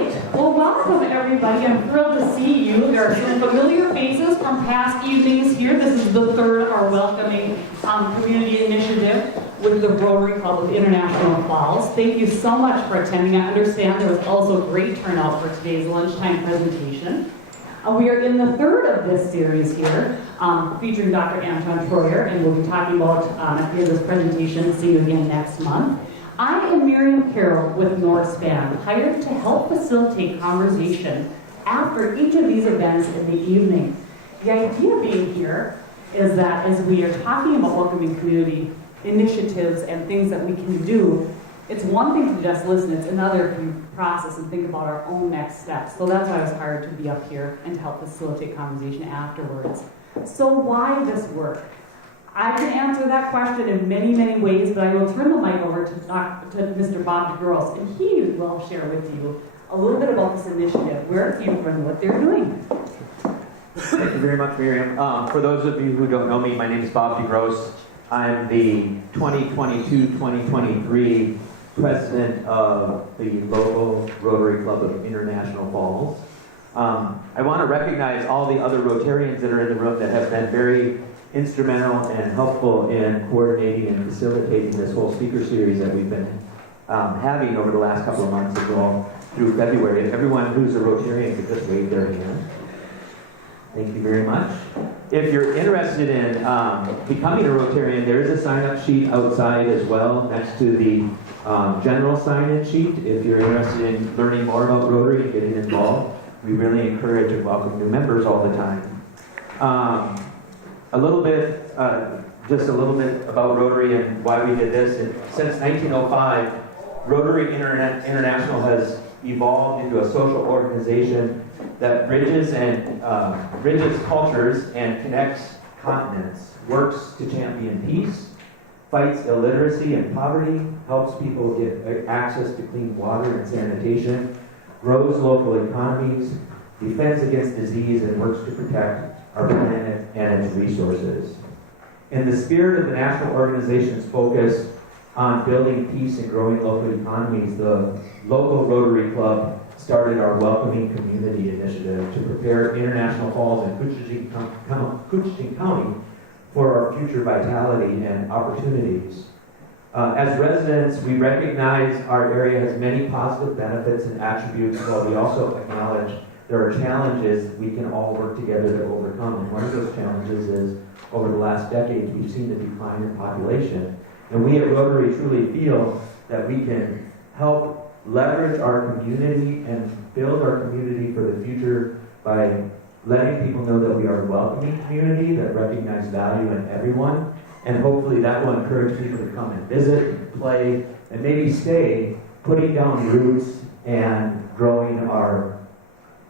right. Well, welcome everybody. I'm thrilled to see you. There are some familiar faces from past evenings here. This is the third of our welcoming community initiative with the Rotary Club of International Falls. Thank you so much for attending. I understand there was also a great turnout for today's lunchtime presentation. We are in the third of this series here, featuring Dr. Anton Treuer, and we'll be talking about, at the end of this presentation, see you again next month. I am Miriam Carroll with Northspan, hired to help facilitate conversation after each of these events in the evening. The idea being here is that as we are talking about welcoming community initiatives and things that we can do, it's one thing to just listen, it's another to process and think about our own next steps. So that's why I was hired to be up here and to help facilitate conversation afterwards. So why this work? I can answer that question in many, many ways, but I will turn the mic over to Mr. Bob DeGrosse, and he will share with you a little bit about this initiative, where it came from, and what they're doing. Thank you very much, Miriam. For those of you who don't know me, my name is Bob DeGrosse. I'm the 2022-2023 president of the local Rotary Club of International Falls. I want to recognize all the other Rotarians that are in the room that have been very instrumental and helpful in coordinating and facilitating this whole speaker series that we've been having over the last couple of months as well through February. And everyone who's a Rotarian could just wave their hand. Thank you very much. If you're interested in becoming a Rotarian, there is a sign-up sheet outside as well next to the general sign-in sheet. If you're interested in learning more about Rotary and getting involved, we really encourage and welcome new members all the time. Just a little bit about Rotary and why we did this. Since 1905, Rotary International has evolved into a social organization that bridges cultures and connects continents, works to champion peace, fights illiteracy and poverty, helps people get access to clean water and sanitation, grows local economies, defends against disease, and works to protect our planet and its resources. In the spirit of the national organization's focus on building peace and growing local economies, the local Rotary Club started our Welcoming Community Initiative to prepare International Falls and Coochin County for our future vitality and opportunities. As residents, we recognize our area has many positive benefits and attributes, while we also acknowledge there are challenges we can all work together to overcome. And one of those challenges is, over the last decade, we've seen a decline in population. And we at Rotary truly feel that we can help leverage our community and build our community for the future by letting people know that we are a welcoming community that recognize value in everyone. And hopefully that will encourage people to come and visit, play, and maybe stay, putting down roots and growing our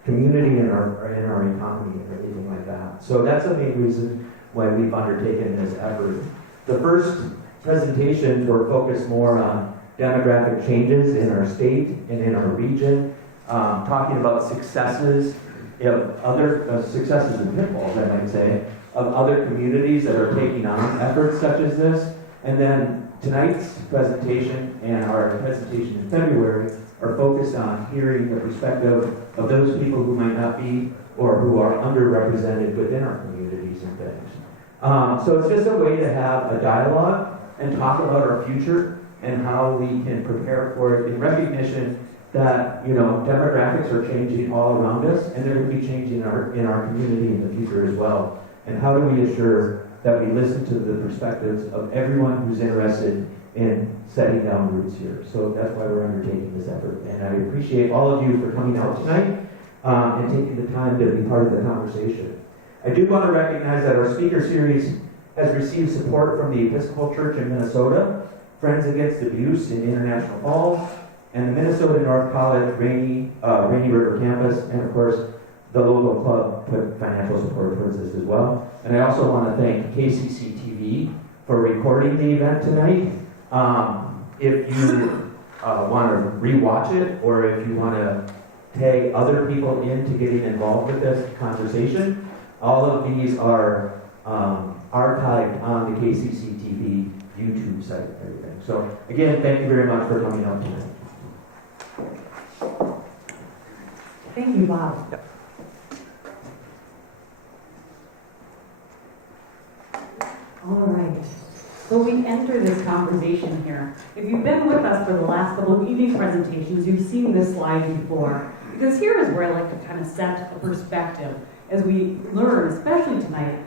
community and our economy and everything like that. So that's the main reason why we've undertaken this effort. The first presentations were focused more on demographic changes in our state and in our region, talking about successes and pitfalls, I might say, of other communities that are taking on efforts such as this. And then tonight's presentation and our presentation in February are focused on hearing the perspective of those people who might not be or who are underrepresented within our communities and things. So it's just a way to have a dialogue and talk about our future and how we can prepare for it in recognition that, demographics are changing all around us, and they're going to be changing in our community in the future as well. And how do we assure that we listen to the perspectives of everyone who's interested in setting down roots here? So that's why we're undertaking this effort. And I appreciate all of you for coming out tonight and taking the time to be part of the conversation. I do want to recognize that our speaker series has received support from the Episcopal Church in Minnesota, Friends Against Abuse in International Falls, and the Minnesota North College Rainy River Campus, and of course, the local club put financial support towards this as well. And I also want to thank KCC TV for recording the event tonight. If you want to rewatch it, or if you want to tag other people into getting involved with this conversation, all of these are archived on the KCC TV YouTube site and everything. So again, thank you very much for coming out tonight. Thank you, Bob. Yep. All right. So we enter this conversation here. If you've been with us for the last couple of evening presentations, you've seen this slide before. Because here is where I like to kind of set a perspective as we learn, especially tonight,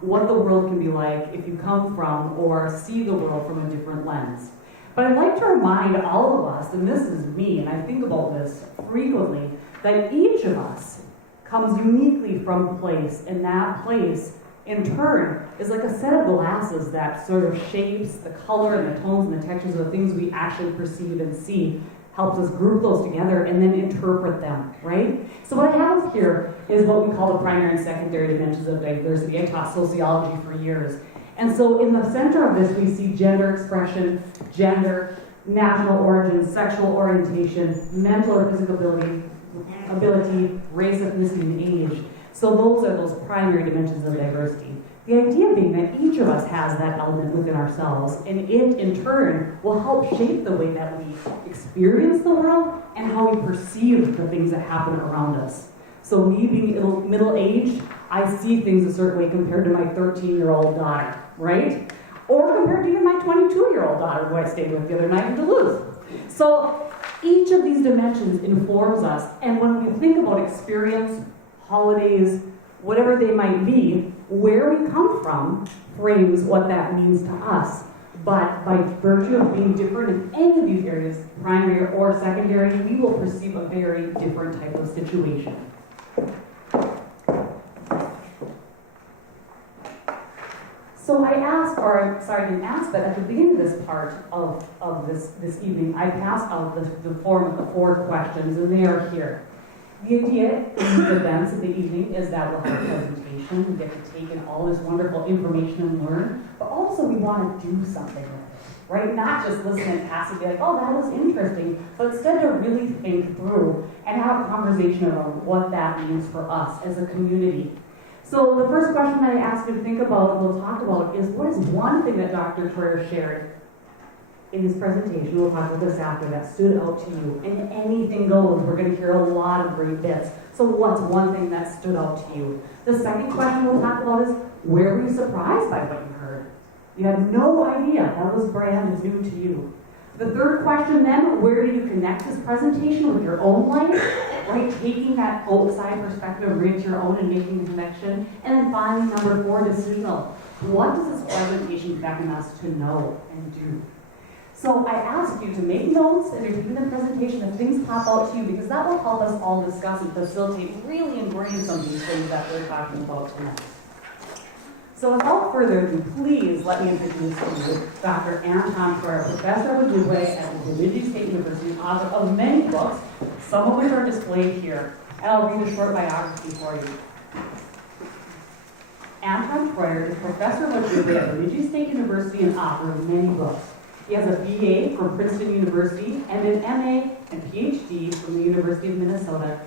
what the world can be like if you come from or see the world from a different lens. But I'd like to remind all of us, and this is me, and I think about this frequently, that each of us comes uniquely from a place, and that place, in turn, is like a set of glasses that sort of shapes the color and the tones and the textures of the things we actually perceive and see, helps us group those together and then interpret them, right? So what I have here is what we call the primary and secondary dimensions of diversity. I taught sociology for years. And so in the center of this, we see gender expression, gender, national origin, sexual orientation, mental or physical ability, race, ethnicity, and age. So those are those primary dimensions of diversity. The idea being that each of us has that element within ourselves, and it, in turn, will help shape the way that we experience the world and how we perceive the things that happen around us. So me being middle-aged, I see things a certain way compared to my 13-year-old daughter, right? Or compared to even my 22-year-old daughter who I stayed with the other night in Duluth. So each of these dimensions informs us, and when we think about experience, holidays, whatever they might be, where we come from frames what that means to us. But by virtue of being different in any of these areas, primary or secondary, we will perceive a very different type of situation. So I didn't ask, but at the beginning of this part of this evening, I passed out the form of the 4 questions, and they are here. The idea in these events of the evening is that we'll have a presentation, we get to take in all this wonderful information and learn, but also we want to do something with it, right? Not just listen and passively like, oh, that was interesting, but instead to really think through and have a conversation around what that means for us as a community. So the first question that I asked you to think about and we'll talk about is, what is one thing that Dr. Treuer shared in his presentation, we'll talk about this after, that stood out to you? And anything goes. We're going to hear a lot of great bits. So what's one thing that stood out to you? The second question we'll talk about is, where were you surprised by what you heard? You had no idea. That was brand new to you. The third question then, where did you connect this presentation with your own life? Right, taking that outside perspective, bring it to your own and making a connection. And then finally, number 4, the signal. What does this presentation beckon us to know and do? So I ask you to make notes and if you're doing the presentation, if things pop out to you, because that will help us all discuss and facilitate, really ingrain some of these things that we're talking about tonight. So without further ado, please let me introduce to you Dr. Anton Treuer, professor of Ojibwe at the Bemidji State University, author of many books, some of which are displayed here. And I'll read a short biography for you. Anton Treuer is professor of Ojibwe at Bemidji State University and author of many books. He has a BA from Princeton University and an MA and PhD from the University of Minnesota.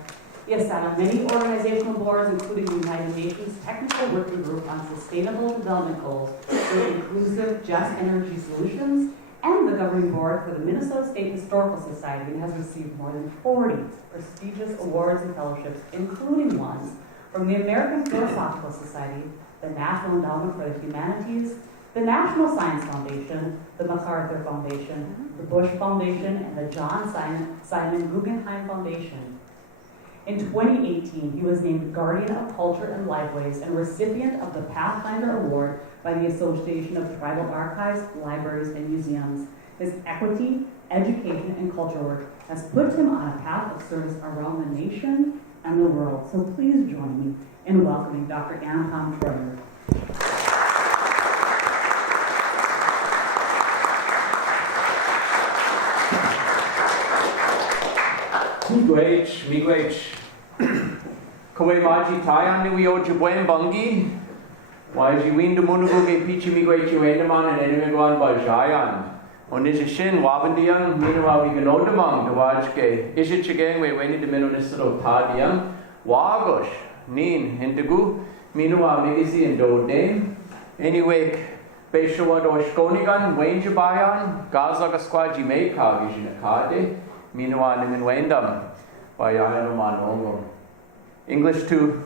He has sat on many organizational boards, including the United Nations Technical Working Group on Sustainable Development Goals for Inclusive Just Energy Solutions, and the governing board for the Minnesota State Historical Society, and has received more than 40 prestigious awards and fellowships, including ones from the American Philosophical Society, the National Endowment for the Humanities, the National Science Foundation, the MacArthur Foundation, the Bush Foundation, and the John Simon Guggenheim Foundation. In 2018, he was named Guardian of Culture and Lifeways and recipient of the Pathfinder Award by the Association of Tribal Archives, Libraries, and Museums. His equity, education, and culture work has put him on a path of service around the nation and the world. So please join me in welcoming Dr. Anton Treuer. Miigwech. Kawe maji tayan ni wio jibwen bungi. Waji windu munugu ge pichi miigwech wendeman and enemigoan bajayan. Und is shin wabendian minuwa we genodemang the wajke. Is it chigang we weni de minonistro padiam. Wagosh nin hintegu minuwa migisi and dodem. Anyway, Beshawa do Shkonigan, Wanjabayan, Gaza Gasquaji Meka Vision Akade. Minuwa nimin wendam. English too.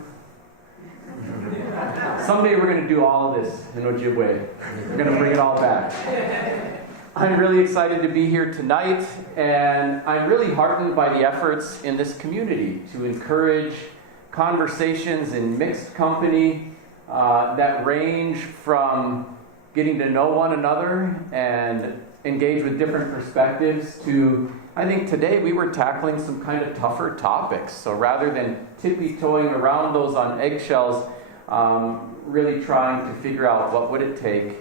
Someday we're going to do all of this in Ojibwe. We're going to bring it all back. I'm really excited to be here tonight, and I'm really heartened by the efforts in this community to encourage conversations in mixed company that range from getting to know one another and engage with different perspectives to, I think today we were tackling some kind of tougher topics. So rather than tippy-toeing around those on eggshells, really trying to figure out what would it take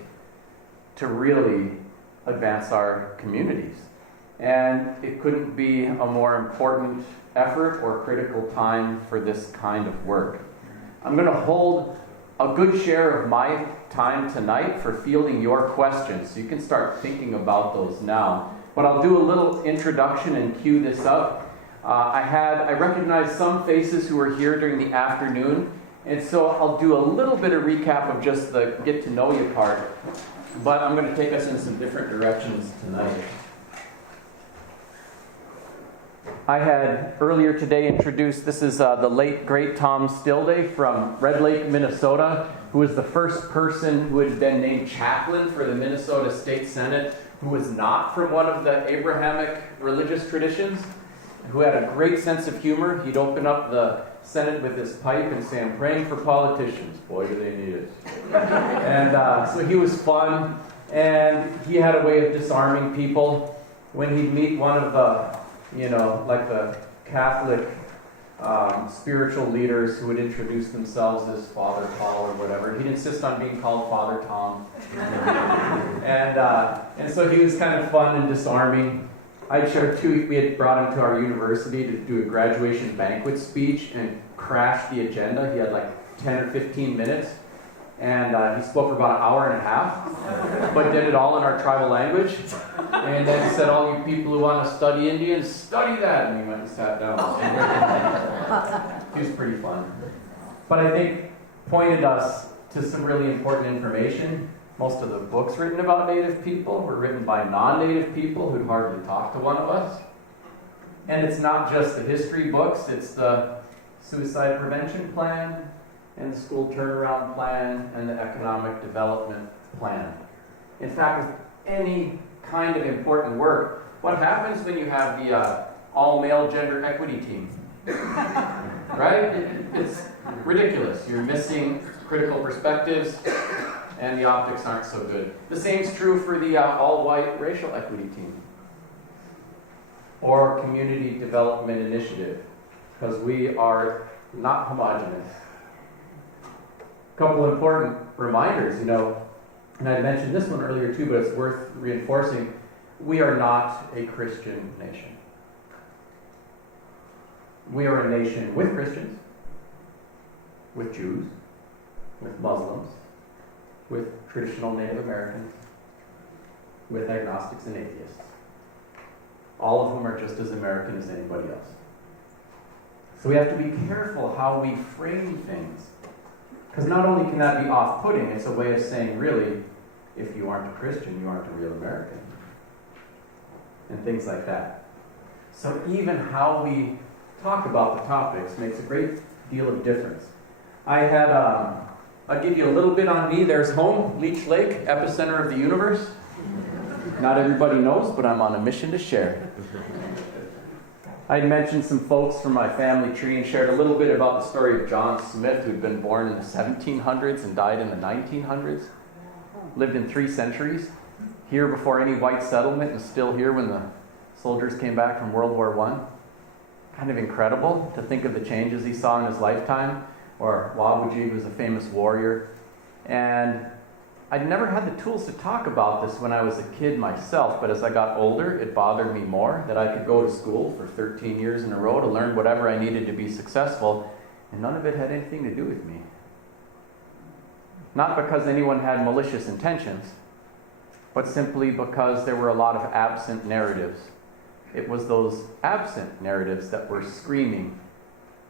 to really advance our communities. And it couldn't be a more important effort or critical time for this kind of work. I'm going to hold a good share of my time tonight for fielding your questions, so you can start thinking about those now. But I'll do a little introduction and cue this up. I recognized some faces who were here during the afternoon, and so I'll do a little bit of recap of just the get to know you part. But I'm going to take us in some different directions tonight. I had earlier today introduced, this is the late great Tom Stillday from Red Lake, Minnesota, who was the first person who had been named chaplain for the Minnesota State Senate, who was not from one of the Abrahamic religious traditions, who had a great sense of humor. He'd open up the Senate with his pipe and say, "I'm praying for politicians. Boy, do they need it." And so he was fun, and he had a way of disarming people. When he'd meet one of the, like the Catholic spiritual leaders who would introduce themselves as Father Paul or whatever, he'd insist on being called Father Tom. And so he was kind of fun and disarming. I'd share too, we had brought him to our university to do a graduation banquet speech and crashed the agenda. He had like 10 or 15 minutes. And he spoke for about an hour and a half, but did it all in our tribal language. And then said, "All you people who want to study Indians, study that." And he went and sat down. He was pretty fun. But I think pointed us to some really important information. Most of the books written about Native people were written by non-Native people who'd hardly talk to one of us. And it's not just the history books, it's the suicide prevention plan, and the school turnaround plan, and the economic development plan. In fact, with any kind of important work, what happens when you have the all-male gender equity team? Right? It's ridiculous. You're missing critical perspectives, and the optics aren't so good. The same's true for the all-white racial equity team, or community development initiative, because we are not homogenous. Couple important reminders, and I mentioned this one earlier too, but it's worth reinforcing. We are not a Christian nation. We are a nation with Christians, with Jews, with Muslims, with traditional Native Americans, with agnostics and atheists. All of whom are just as American as anybody else. So we have to be careful how we frame things. Because not only can that be off-putting, it's a way of saying, really, if you aren't a Christian, you aren't a real American. And things like that. So even how we talk about the topics makes a great deal of difference. I'll give you a little bit on me. There's home, Leech Lake, epicenter of the universe. Not everybody knows, but I'm on a mission to share. I'd mentioned some folks from my family tree and shared a little bit about the story of John Smith, who'd been born in the 1700s and died in the 1900s. Lived in 3 centuries. Here before any white settlement and still here when the soldiers came back from World War I. Kind of incredible to think of the changes he saw in his lifetime. Or Wabujig was a famous warrior. And I'd never had the tools to talk about this when I was a kid myself, but as I got older, it bothered me more that I could go to school for 13 years in a row to learn whatever I needed to be successful, and none of it had anything to do with me. Not because anyone had malicious intentions, but simply because there were a lot of absent narratives. It was those absent narratives that were screaming,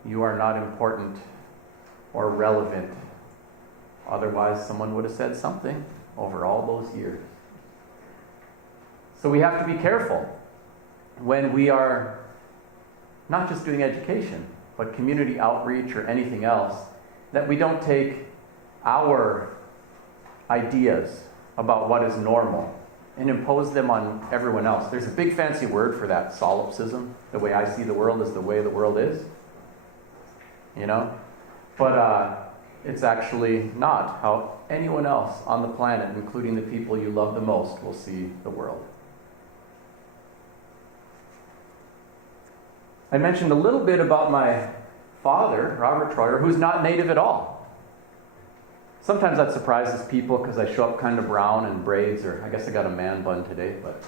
"You are not important or relevant." Otherwise, someone would have said something over all those years. So we have to be careful when we are not just doing education, but community outreach or anything else, that we don't take our ideas about what is normal and impose them on everyone else. There's a big fancy word for that, solipsism. The way I see the world is the way the world is. You know? But it's actually not how anyone else on the planet, including the people you love the most, will see the world. I mentioned a little bit about my father, Robert Treuer, who's not native at all. Sometimes that surprises people because I show up kind of brown and braids, or I guess I got a man bun today. But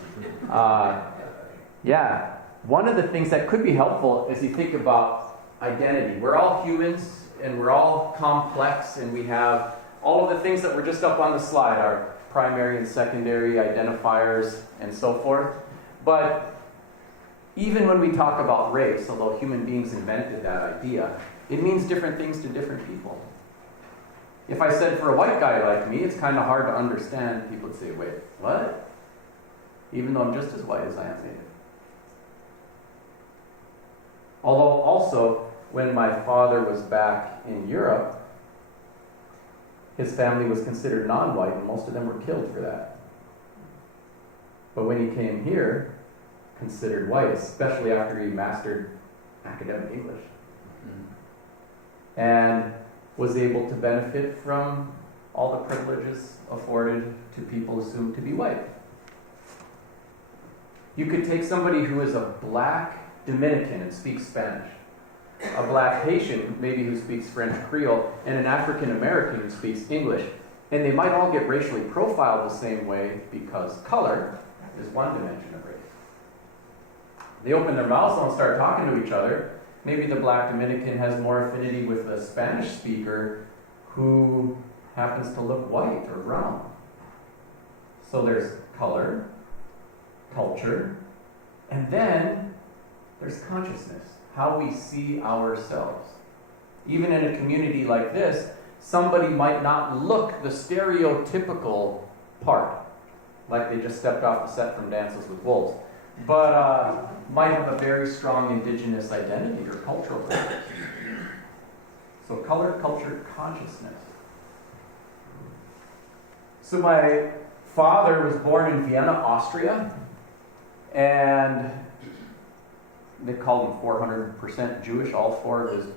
yeah, one of the things that could be helpful as you think about identity. We're all humans and we're all complex, and we have all of the things that were just up on the slide, our primary and secondary identifiers and so forth. But even when we talk about race, although human beings invented that idea, it means different things to different people. If I said for a white guy like me, it's kind of hard to understand. People would say, wait, what? Even though I'm just as white as I am native. Although also, when my father was back in Europe, his family was considered non-white, and most of them were killed for that. But when he came here, considered white, especially after he mastered academic English. And was able to benefit from all the privileges afforded to people assumed to be white. You could take somebody who is a black Dominican and speaks Spanish, a black Haitian, maybe who speaks French Creole, and an African American who speaks English, and they might all get racially profiled the same way because color is one dimension of race. They open their mouths and start talking to each other. Maybe the black Dominican has more affinity with a Spanish speaker who happens to look white or brown. So there's color, culture, and then there's consciousness, how we see ourselves. Even in a community like this, somebody might not look the stereotypical part, like they just stepped off the set from Dances with Wolves, but might have a very strong indigenous identity or cultural identity. So color, culture, consciousness. So my father was born in Vienna, Austria, and they called him 400% Jewish, all four of his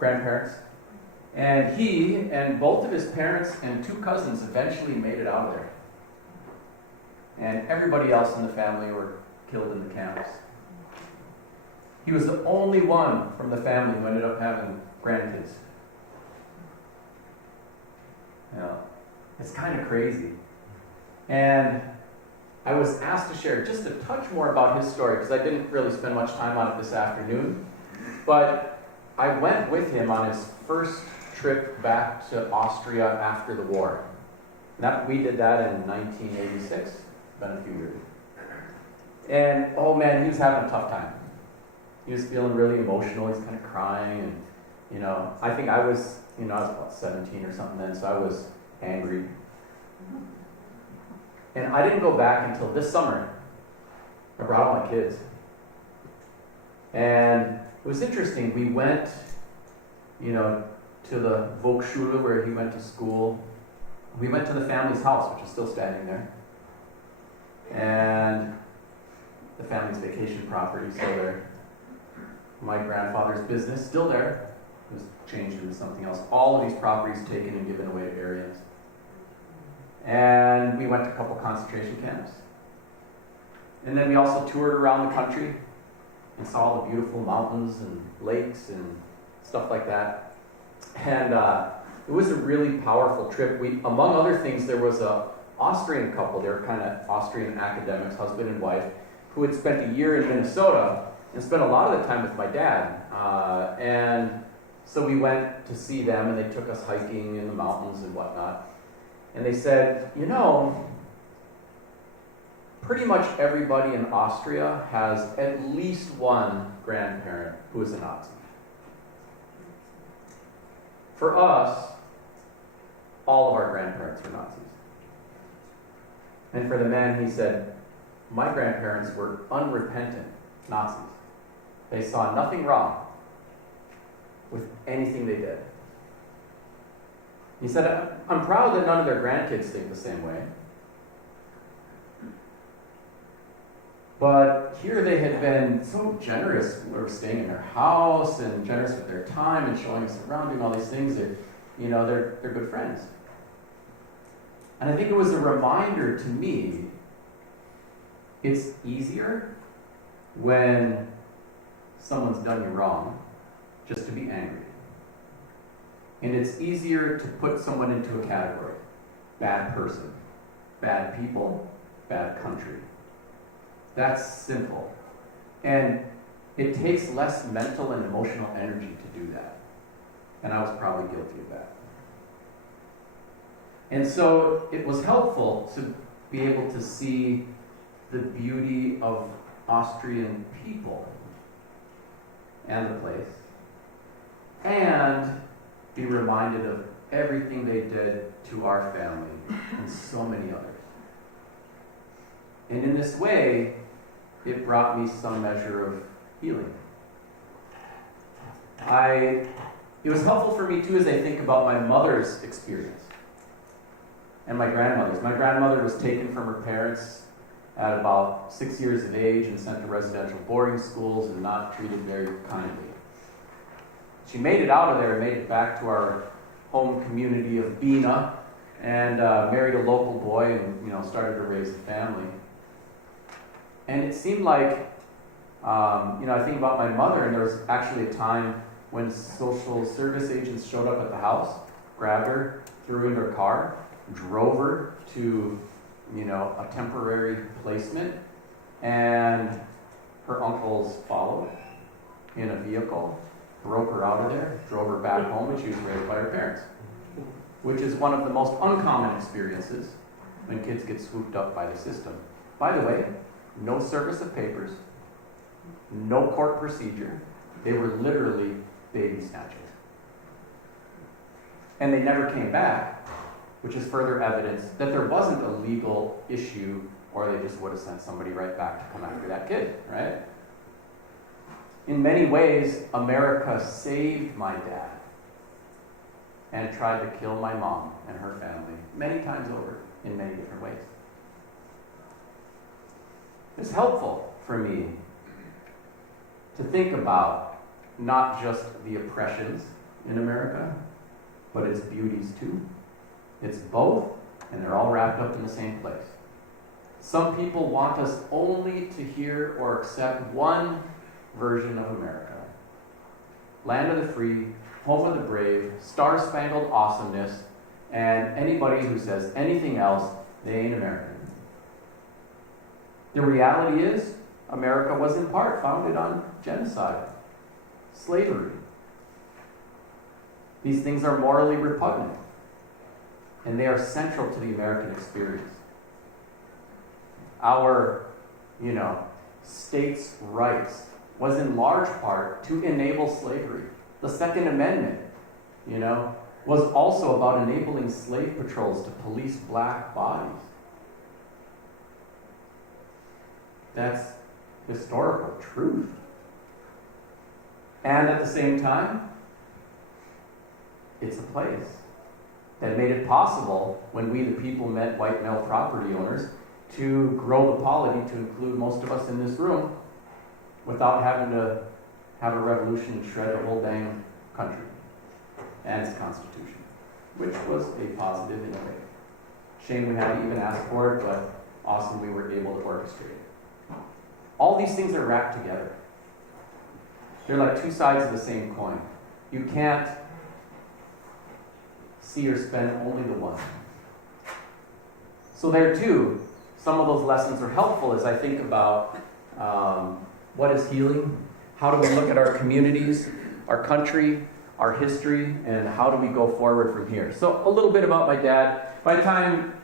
grandparents. And he and both of his parents and two cousins eventually made it out of there. And everybody else in the family were killed in the camps. He was the only one from the family who ended up having grandkids. You know, it's kind of crazy. And I was asked to share just a touch more about his story because I didn't really spend much time on it this afternoon. But I went with him on his first trip back to Austria after the war. We did that in 1986. Been a few years. And oh man, he was having a tough time. He was feeling really emotional. He's kind of crying, and I think I was about 17 or something then, so I was angry. And I didn't go back until this summer. I brought all my kids. And it was interesting. We went, to the Volksschule where he went to school. We went to the family's house, which is still standing there. And the family's vacation property still there. My grandfather's business still there. It was changed into something else. All of these properties taken and given away to areas. And we went to a couple concentration camps. And then we also toured around the country and saw all the beautiful mountains and lakes and stuff like that. And it was a really powerful trip. Among other things, there was a Austrian couple. They were kind of Austrian academics, husband and wife, who had spent a year in Minnesota and spent a lot of the time with my dad. And so we went to see them, and they took us hiking in the mountains and whatnot. And they said, pretty much everybody in Austria has at least one grandparent who is a Nazi. For us, all of our grandparents were Nazis. And for the men, he said, my grandparents were unrepentant Nazis. They saw nothing wrong with anything they did. He said, I'm proud that none of their grandkids think the same way. But here they had been so generous. We were staying in their house and generous with their time and showing us around, doing all these things. That, they're good friends. And I think it was a reminder to me, it's easier when someone's done you wrong just to be angry. And it's easier to put someone into a category. Bad person, bad people, bad country. That's simple. And it takes less mental and emotional energy to do that. And I was probably guilty of that. And so it was helpful to be able to see the beauty of Austrian people and the place, and be reminded of everything they did to our family and so many others. And in this way, it brought me some measure of healing. It was helpful for me too as I think about my mother's experience and my grandmother's. My grandmother was taken from her parents at about 6 years of age and sent to residential boarding schools and not treated very kindly. She made it out of there and made it back to our home community of Bina and married a local boy and started to raise a family. And it seemed like, I think about my mother, and there was actually a time when social service agents showed up at the house, grabbed her, threw her in her car, drove her to, a temporary placement, and her uncles followed in a vehicle, broke her out of there, drove her back home, and she was raised by her parents, which is one of the most uncommon experiences when kids get swooped up by the system. By the way, no service of papers, no court procedure. They were literally baby snatchers. And they never came back, which is further evidence that there wasn't a legal issue, or they just would have sent somebody right back to come after that kid, right? In many ways, America saved my dad and tried to kill my mom and her family many times over in many different ways. It's helpful for me to think about not just the oppressions in America, but its beauties too. It's both, and they're all wrapped up in the same place. Some people want us only to hear or accept one version of America. Land of the free, home of the brave, star-spangled awesomeness, and anybody who says anything else, they ain't American. The reality is, America was in part founded on genocide, slavery. These things are morally repugnant, and they are central to the American experience. Our, states' rights was in large part to enable slavery. The Second Amendment, was also about enabling slave patrols to police black bodies. That's historical truth. And at the same time, it's a place that made it possible, when we the people met white male property owners, to grow the polity to include most of us in this room without having to have a revolution and shred the whole dang country and its constitution, which was a positive in a way. Shame we had to even ask for it, but awesome we were able to orchestrate it. All these things are wrapped together. They're like two sides of the same coin. You can't see or spend only the one. So there too, some of those lessons are helpful as I think about what is healing, how do we look at our communities, our country, our history, and how do we go forward from here. So a little bit about my dad. By the time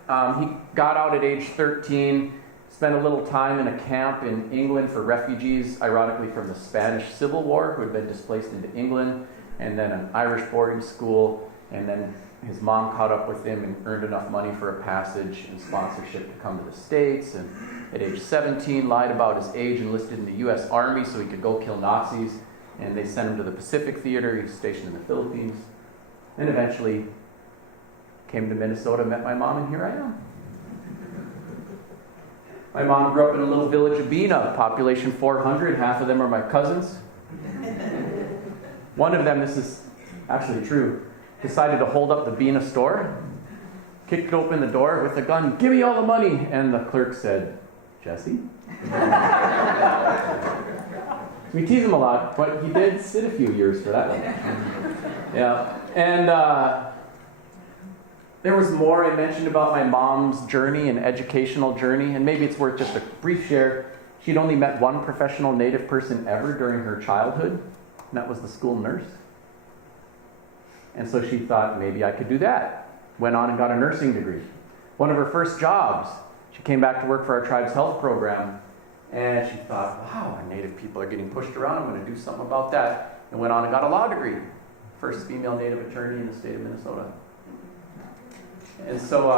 he got out at age 13, spent a little time in a camp in England for refugees, ironically from the Spanish Civil War, who had been displaced into England, and then an Irish boarding school, and then his mom caught up with him and earned enough money for a passage and sponsorship to come to the States. And at age 17, lied about his age, enlisted in the U.S. Army so he could go kill Nazis. And they sent him to the Pacific Theater. He was stationed in the Philippines. And eventually came to Minnesota, met my mom, and here I am. My mom grew up in a little village of Bena, population 400. Half of them are my cousins. One of them, this is actually true, decided to hold up the Bena store, kicked open the door with a gun, "Give me all the money!" And the clerk said, "Jesse?" We tease him a lot, but he did sit a few years for that one. Yeah. And there was more I mentioned about my mom's journey and educational journey, and maybe it's worth just a brief share. She'd only met one professional Native person ever during her childhood, and that was the school nurse. And so she thought, maybe I could do that. Went on and got a nursing degree. One of her first jobs, she came back to work for our tribe's health program, and she thought, wow, our Native people are getting pushed around. I'm going to do something about that. And went on and got a law degree. First female Native attorney in the state of Minnesota. And so,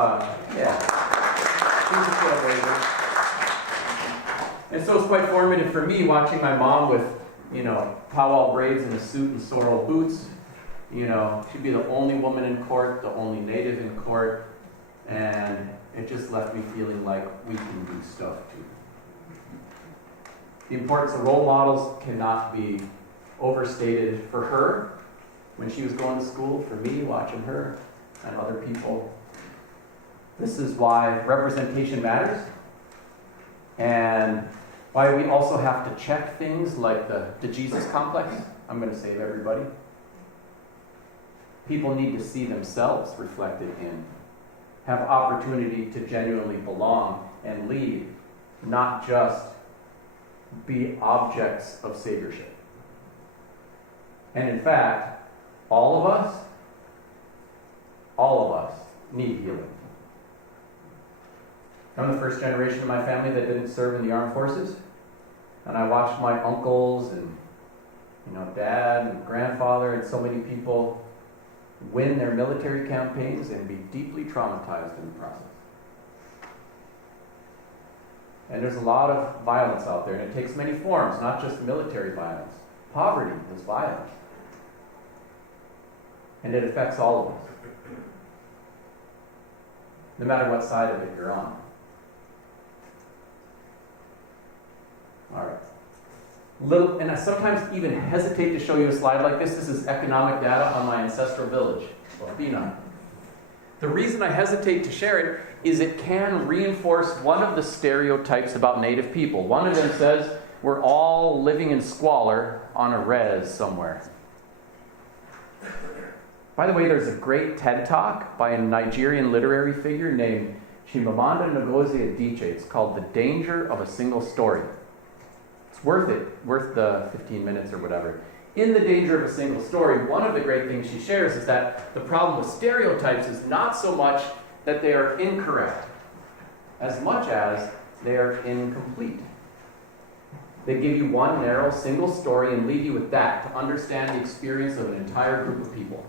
yeah. She was a trailblazer. And so it's quite formative for me watching my mom with, powwow braids and a suit and sorrel boots. She'd be the only woman in court, the only Native in court. And it just left me feeling like we can do stuff too. The importance of role models cannot be overstated for her when she was going to school, for me, watching her and other people. This is why representation matters, and why we also have to check things like the Jesus complex. I'm going to save everybody. People need to see themselves reflected in, have opportunity to genuinely belong and lead, not just be objects of saviorship. And in fact, all of us need healing. I'm the first generation of my family that didn't serve in the armed forces. And I watched my uncles and dad and grandfather and so many people win their military campaigns and be deeply traumatized in the process. And there's a lot of violence out there, and it takes many forms, not just military violence. Poverty is violence. And it affects all of us, no matter what side of it you're on. All right. And I sometimes even hesitate to show you a slide like this. This is economic data on my ancestral village, Bina. The reason I hesitate to share it is it can reinforce one of the stereotypes about Native people. One of them says we're all living in squalor on a res somewhere. By the way, there's a great TED Talk by a Nigerian literary figure named Chimamanda Ngozi Adichie. It's called The Danger of a Single Story. It's worth it, worth the 15 minutes or whatever. In The Danger of a Single Story, one of the great things she shares is that the problem with stereotypes is not so much that they are incorrect, as much as they are incomplete. They give you one narrow, single story and leave you with that to understand the experience of an entire group of people.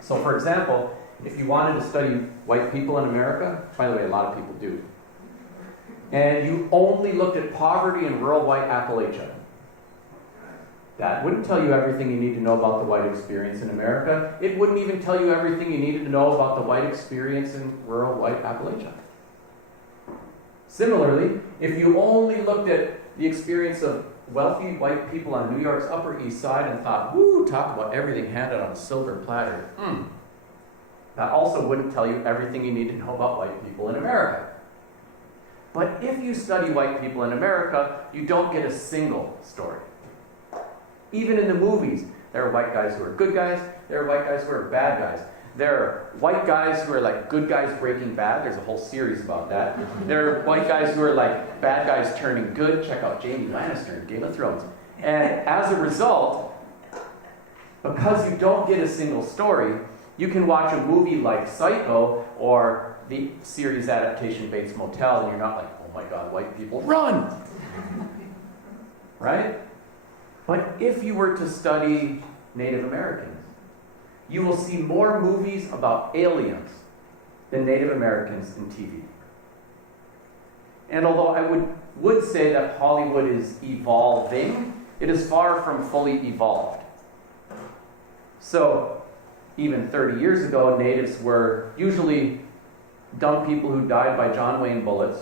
So, for example, if you wanted to study white people in America, by the way, a lot of people do, and you only looked at poverty in rural white Appalachia, that wouldn't tell you everything you need to know about the white experience in America. It wouldn't even tell you everything you needed to know about the white experience in rural white Appalachia. Similarly, if you only looked at the experience of wealthy white people on New York's Upper East Side and thought, woo, talk about everything handed on a silver platter, that also wouldn't tell you everything you need to know about white people in America. But if you study white people in America, you don't get a single story. Even in the movies, there are white guys who are good guys, there are white guys who are bad guys. There are white guys who are like good guys breaking bad. There's a whole series about that. There are white guys who are like bad guys turning good. Check out Jaime Lannister in Game of Thrones. And as a result, because you don't get a single story, you can watch a movie like Psycho or the series adaptation Bates Motel, and you're not like, oh my God, white people, run! Right? But if you were to study Native Americans, you will see more movies about aliens than Native Americans in TV. And although I would say that Hollywood is evolving, it is far from fully evolved. So, even 30 years ago, natives were usually dumb people who died by John Wayne bullets,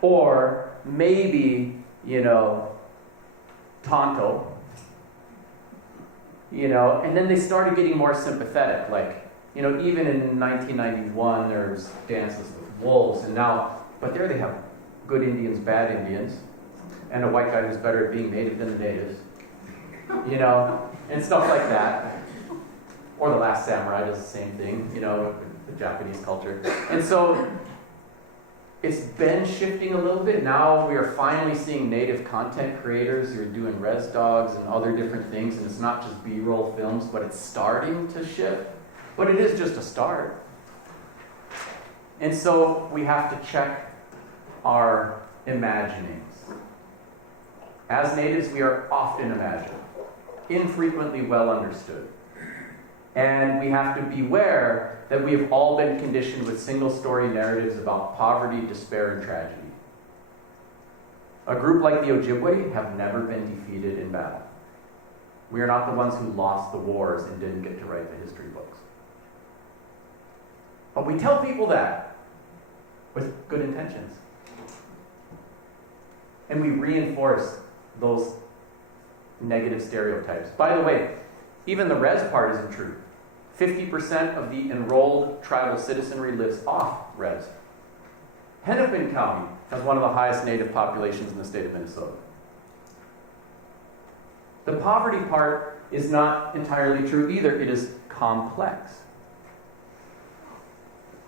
or maybe, Tonto, and then they started getting more sympathetic. Like, even in 1991, there's Dances with Wolves, but there they have good Indians, bad Indians, and a white guy who's better at being native than the natives, and stuff like that. Or The Last Samurai does the same thing, the Japanese culture. And so it's been shifting a little bit. Now we are finally seeing native content creators who are doing res dogs and other different things, and it's not just B-roll films, but it's starting to shift. But it is just a start. And so we have to check our imaginings. As natives, we are often imagined, infrequently well understood. And we have to beware that we have all been conditioned with single-story narratives about poverty, despair, and tragedy. A group like the Ojibwe have never been defeated in battle. We are not the ones who lost the wars and didn't get to write the history books. But we tell people that with good intentions. And we reinforce those negative stereotypes. By the way, even the res part isn't true. 50% of the enrolled tribal citizenry lives off res. Hennepin County has one of the highest native populations in the state of Minnesota. The poverty part is not entirely true either. It is complex.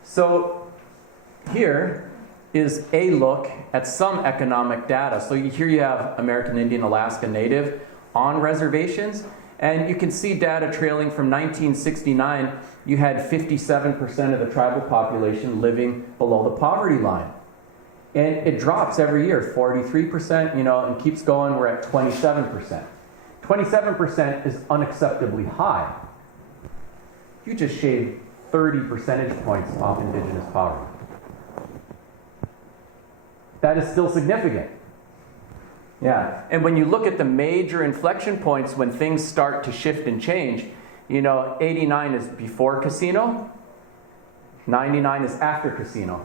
So here is a look at some economic data. So here you have American Indian, Alaska Native on reservations. And you can see data trailing from 1969. You had 57% of the tribal population living below the poverty line. And it drops every year, 43%, and keeps going. We're at 27%. 27% is unacceptably high. You just shaved 30 percentage points off Indigenous poverty. That is still significant. Yeah, and when you look at the major inflection points when things start to shift and change, 89 is before casino, 99 is after casino.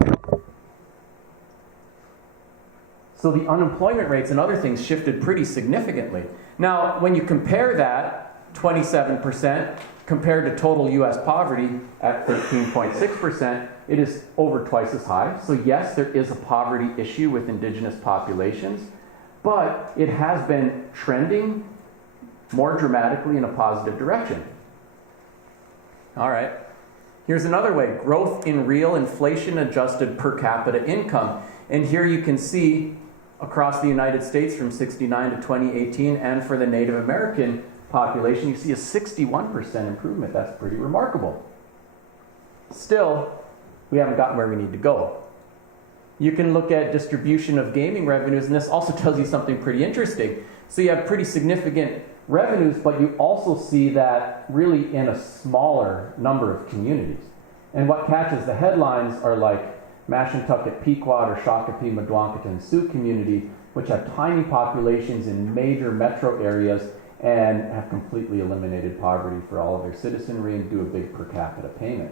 So the unemployment rates and other things shifted pretty significantly. Now, when you compare that, 27% compared to total U.S. poverty at 13.6%, it is over twice as high. So yes, there is a poverty issue with Indigenous populations, but it has been trending more dramatically in a positive direction. All right. Here's another way. Growth in real inflation-adjusted per capita income. And here you can see across the United States from 1969 to 2018, and for the Native American population, you see a 61% improvement. That's pretty remarkable. Still, we haven't gotten where we need to go. You can look at distribution of gaming revenues, and this also tells you something pretty interesting. So you have pretty significant revenues, but you also see that really in a smaller number of communities. And what catches the headlines are like Mashantucket, Pequot, or Shakopee, Mdewakanton, and Sioux community, which have tiny populations in major metro areas and have completely eliminated poverty for all of their citizenry and do a big per capita payment.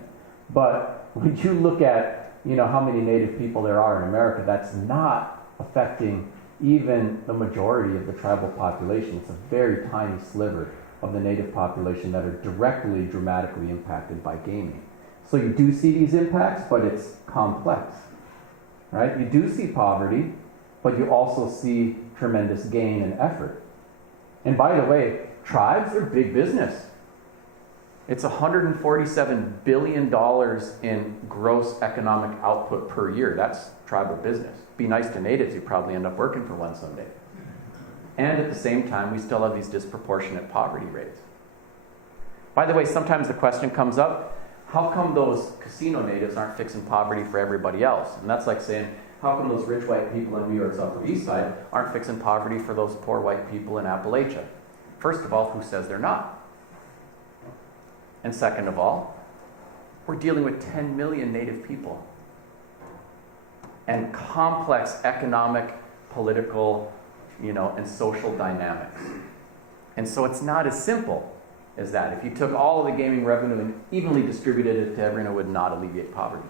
But when you look at how many Native people there are in America, that's not affecting even the majority of the tribal population. It's a very tiny sliver of the Native population that are directly, dramatically impacted by gaming. So you do see these impacts, but it's complex, right? You do see poverty, but you also see tremendous gain and effort. And by the way, tribes are big business. It's $147 billion in gross economic output per year. That's tribal business. Be nice to natives, you probably end up working for one someday. And at the same time, we still have these disproportionate poverty rates. By the way, sometimes the question comes up, how come those casino natives aren't fixing poverty for everybody else? And that's like saying, how come those rich white people in New York's Upper East Side aren't fixing poverty for those poor white people in Appalachia? First of all, who says they're not? And second of all, we're dealing with 10 million Native people and complex economic, political, and social dynamics. And so it's not as simple as that. If you took all of the gaming revenue and evenly distributed it to everyone, it would not alleviate poverty.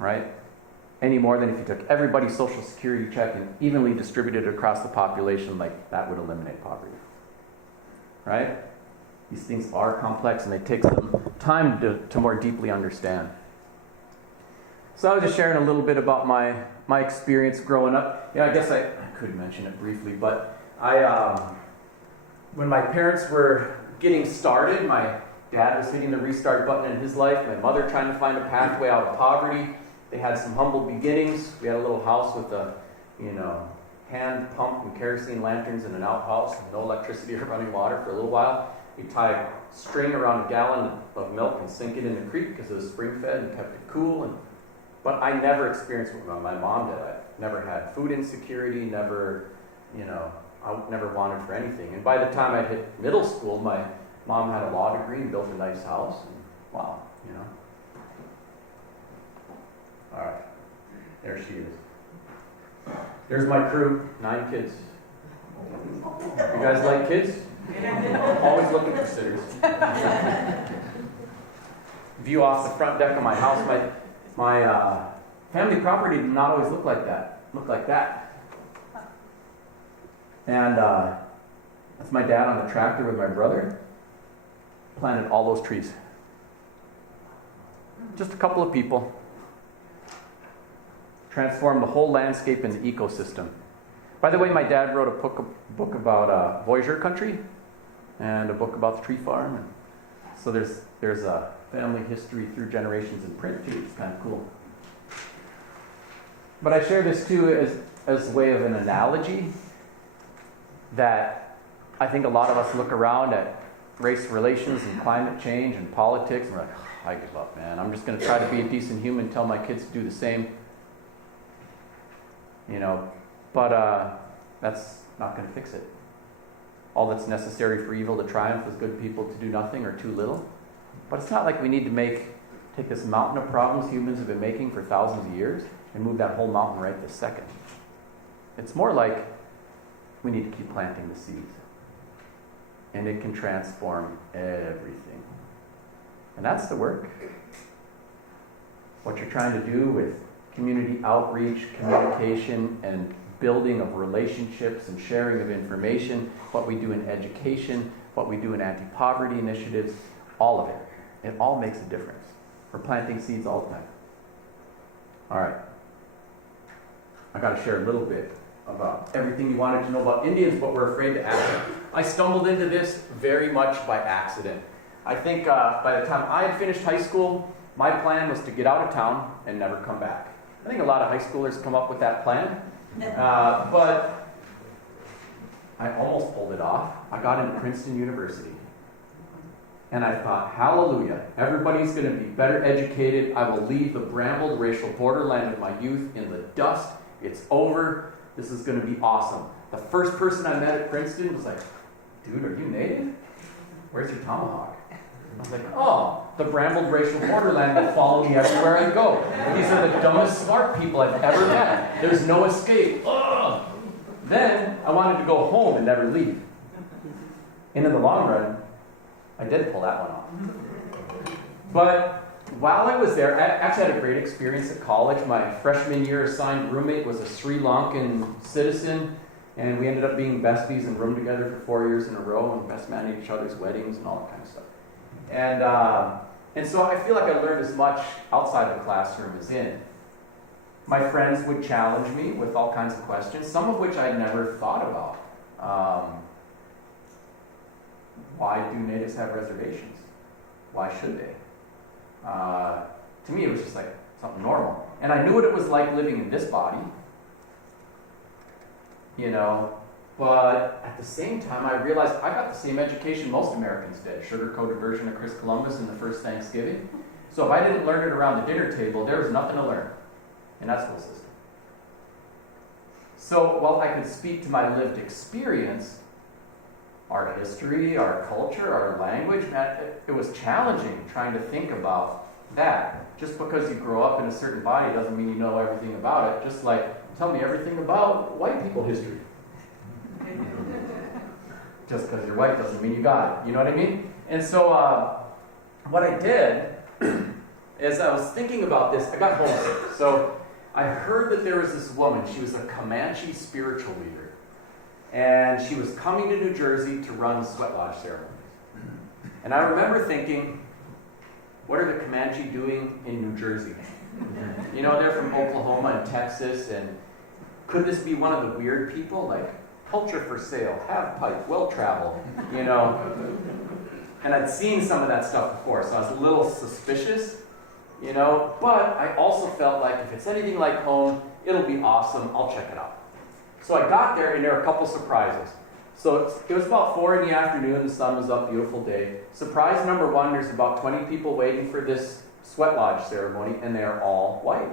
Right? Any more than if you took everybody's social security check and evenly distributed it across the population, like that would eliminate poverty. Right? These things are complex and they take some time to more deeply understand. So I was just sharing a little bit about my experience growing up. Yeah, I guess I could mention it briefly, but when my parents were getting started, my dad was hitting the restart button in his life, my mother trying to find a pathway out of poverty. They had some humble beginnings. We had a little house with a, hand pump and kerosene lanterns and an outhouse, and no electricity or running water for a little while. We'd tie a string around a gallon of milk and sink it in the creek because it was spring-fed and kept it cool. But I never experienced what my mom did. I never had food insecurity, never, I never wanted for anything. And by the time I hit middle school, my mom had a law degree and built a nice house. And wow, All right, there she is. There's my crew, 9 kids. You guys like kids? Always looking for sitters. View off the front deck of my house. My family property did not always look like that. And that's my dad on the tractor with my brother. Planted all those trees. Just a couple of people. Transformed the whole landscape and the ecosystem. By the way, my dad wrote a book about Voyageur country and a book about the tree farm. And so there's a family history through generations in print too. It's kind of cool. But I share this too as a way of an analogy that I think a lot of us look around at race relations and climate change and politics and we're like, oh, I give up, man. I'm just going to try to be a decent human, tell my kids to do the same. But that's not going to fix it. All that's necessary for evil to triumph is good people to do nothing or too little. But it's not like we need to take this mountain of problems humans have been making for thousands of years and move that whole mountain right this second. It's more like we need to keep planting the seeds. And it can transform everything. And that's the work. What you're trying to do with community outreach, communication, and building of relationships and sharing of information, what we do in education, what we do in anti-poverty initiatives, all of it. It all makes a difference. We're planting seeds all the time. All right. I got to share a little bit about everything you wanted to know about Indians, but we're afraid to ask. I stumbled into this very much by accident. I think by the time I had finished high school, my plan was to get out of town and never come back. I think a lot of high schoolers come up with that plan, but I almost pulled it off. I got into Princeton University. And I thought, hallelujah, everybody's going to be better educated. I will leave the brambled racial borderland of my youth in the dust. It's over. This is going to be awesome. The first person I met at Princeton was like, dude, are you native? Where's your tomahawk? I was like, oh, the brambled racial borderland will follow me everywhere I go. These are the dumbest smart people I've ever met. There's no escape. Ugh. Then I wanted to go home and never leave. And in the long run, I did pull that one off. But while I was there, I actually had a great experience at college. My freshman year assigned roommate was a Sri Lankan citizen, and we ended up being besties and roomed together for 4 years in a row and best man at each other's weddings and all that kind of stuff. And so I feel like I learned as much outside the classroom as in. My friends would challenge me with all kinds of questions, some of which I'd never thought about. Why do natives have reservations? Why should they? To me, it was just like something normal. And I knew what it was like living in this body, but at the same time, I realized I got the same education most Americans did, sugar-coated version of Chris Columbus and the first Thanksgiving. So if I didn't learn it around the dinner table, there was nothing to learn in that school system. So while I could speak to my lived experience, our history, our culture, our language. Man, it was challenging trying to think about that. Just because you grow up in a certain body doesn't mean you know everything about it. Just like, tell me everything about white people history. Just because you're white doesn't mean you got it. You know what I mean? And so what I did is I was thinking about this. I got homesick. So I heard that there was this woman. She was a Comanche spiritual leader. And she was coming to New Jersey to run sweat lodge ceremonies. And I remember thinking, what are the Comanche doing in New Jersey? You know, they're from Oklahoma and Texas, and could this be one of the weird people? Like, culture for sale, have pipe, well traveled, you know. And I'd seen some of that stuff before, so I was a little suspicious, you know. But I also felt like if it's anything like home, it'll be awesome, I'll check it out. So I got there, and there were a couple surprises. So it was about 4 in the afternoon, the sun was up, beautiful day. Surprise number 1, there's about 20 people waiting for this sweat lodge ceremony, and they're all white.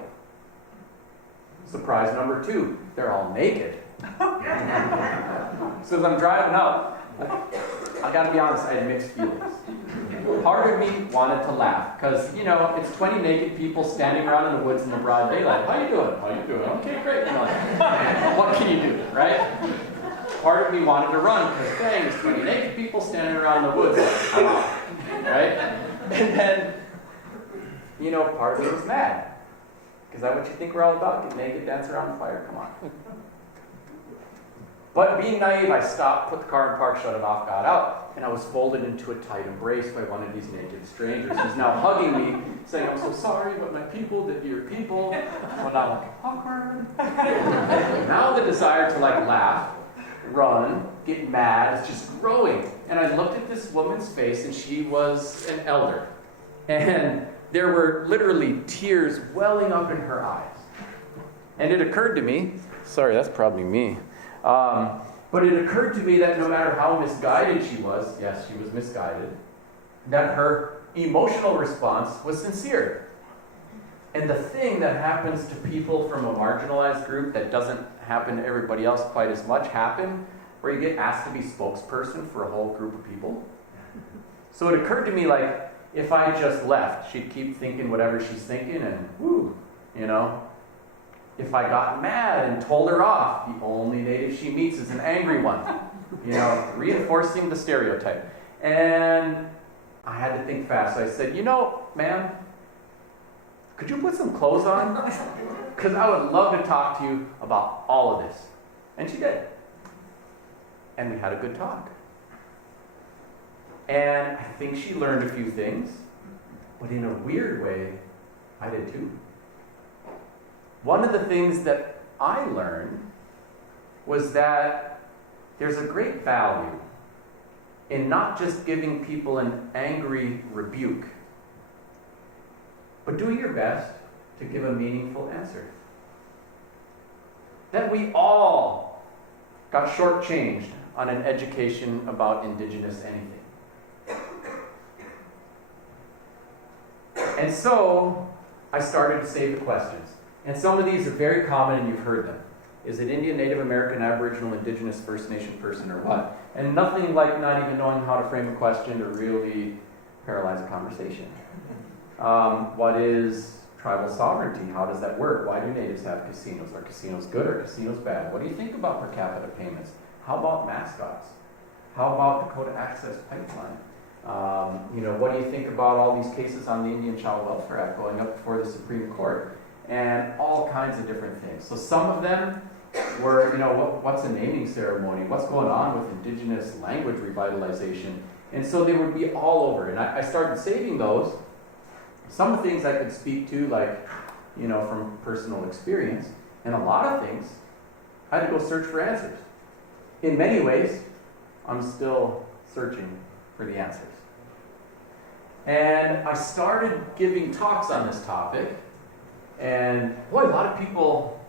Surprise number 2, they're all naked. So as I'm driving up, I gotta be honest, I had mixed feelings. Part of me wanted to laugh, because, you know, it's 20 naked people standing around in the woods in the broad daylight. How you doing? How you doing? Okay, great. You know, what can you do, right? Part of me wanted to run, because dang, there's 20 naked people standing around in the woods. Right? And then, you know, part of me was mad. Because that's what you think we're all about, get naked, dance around the fire, come on. But being naive, I stopped, put the car in park, shut it off, got out, and I was folded into a tight embrace by one of these naked strangers who's now hugging me, saying, I'm so sorry, but my people did your people. Well, now I'm like, awkward. Now the desire to like laugh, run, get mad is just growing. And I looked at this woman's face, and she was an elder. And there were literally tears welling up in her eyes. And it occurred to me, sorry, that's probably me. But it occurred to me that no matter how misguided she was, yes, she was misguided, that her emotional response was sincere. And the thing that happens to people from a marginalized group that doesn't happen to everybody else quite as much happen, where you get asked to be spokesperson for a whole group of people. So it occurred to me, like, if I just left, she'd keep thinking whatever she's thinking, and whoo, you know. If I got mad and told her off, the only native she meets is an angry one. You know, reinforcing the stereotype. And I had to think fast. So I said, you know, ma'am, could you put some clothes on? Because I would love to talk to you about all of this. And she did. And we had a good talk. And I think she learned a few things. But in a weird way, I did too. One of the things that I learned was that there's a great value in not just giving people an angry rebuke, but doing your best to give a meaningful answer. That we all got shortchanged on an education about Indigenous anything. And so I started to save the questions. And some of these are very common, and you've heard them. Is it Indian, Native American, Aboriginal, Indigenous, First Nation person, or what? And nothing like not even knowing how to frame a question to really paralyze a conversation. What is tribal sovereignty? How does that work? Why do natives have casinos? Are casinos good or casinos bad? What do you think about per capita payments? How about mascots? How about Dakota Access Pipeline? What do you think about all these cases on the Indian Child Welfare Act going up before the Supreme Court? And all kinds of different things. So some of them were, what's a naming ceremony? What's going on with Indigenous language revitalization? And so they would be all over. And I started saving those. Some of the things I could speak to, like, from personal experience. And a lot of things, I had to go search for answers. In many ways, I'm still searching for the answers. And I started giving talks on this topic. And boy, a lot of people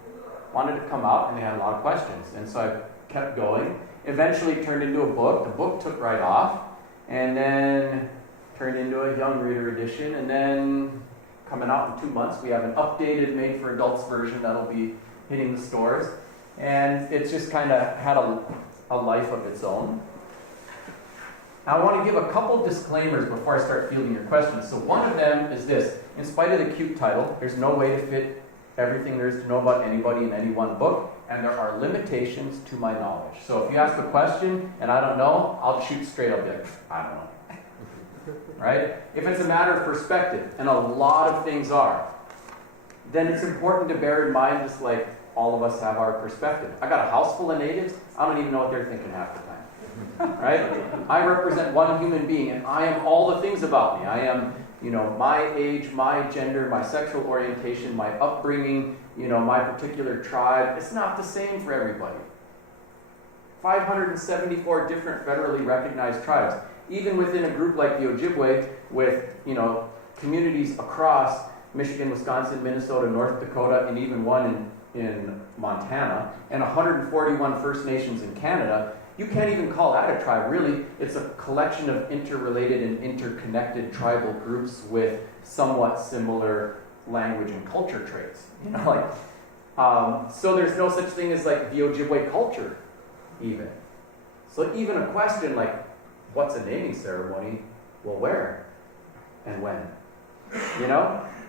wanted to come out and they had a lot of questions. And so I kept going. Eventually it turned into a book. The book took right off. And then turned into a young reader edition. And then coming out in 2 months, we have an updated made for adults version that'll be hitting the stores. And it's just kind of had a life of its own. I want to give a couple disclaimers before I start fielding your questions. So one of them is this. In spite of the cute title, there's no way to fit everything there is to know about anybody in any one book, and there are limitations to my knowledge. So if you ask a question and I don't know, I'll shoot straight. I'll be like, I don't know. Right? If it's a matter of perspective, and a lot of things are, then it's important to bear in mind, just like all of us have our perspective. I got a house full of natives, I don't even know what they're thinking half the time. Right? I represent one human being, and I am all the things about me. I am, my age, my gender, my sexual orientation, my upbringing, my particular tribe. It's not the same for everybody. 574 different federally recognized tribes. Even within a group like the Ojibwe, with, communities across Michigan, Wisconsin, Minnesota, North Dakota, and even one in Montana, and 141 First Nations in Canada, you can't even call that a tribe, really. It's a collection of interrelated and interconnected tribal groups with somewhat similar language and culture traits. So there's no such thing as like the Ojibwe culture, even. So even a question like, what's a naming ceremony? Well, where and when?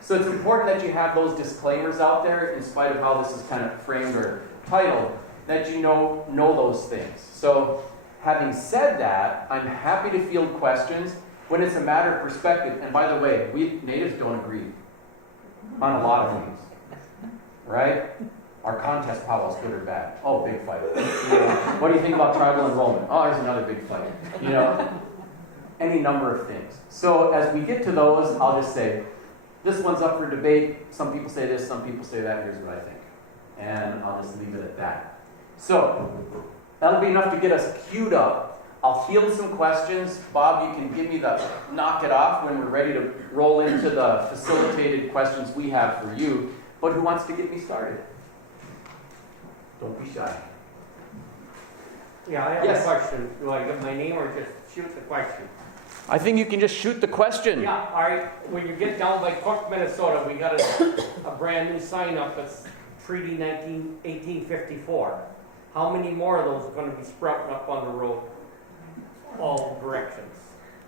So it's important that you have those disclaimers out there, in spite of how this is kind of framed or titled, that you know those things. So having said that, I'm happy to field questions when it's a matter of perspective. And by the way, we natives don't agree on a lot of things, right? Our contest powwows, good or bad. Oh, big fight. What do you think about tribal enrollment? Oh, there's another big fight. Any number of things. So as we get to those, I'll just say, this one's up for debate. Some people say this, some people say that. Here's what I think. And I'll just leave it at that. So that'll be enough to get us queued up. I'll field some questions. Bob, you can give me the knock it off when we're ready to roll into the facilitated questions we have for you. But who wants to get me started? Don't be shy. Yeah, I have Yes. a question. Do I give my name or just shoot the question? I think you can just shoot the question. Yeah, all right. When you get down by Cook, Minnesota, we got a brand new sign up. It's Treaty 1854. How many more of those are going to be sprouting up on the road? All directions.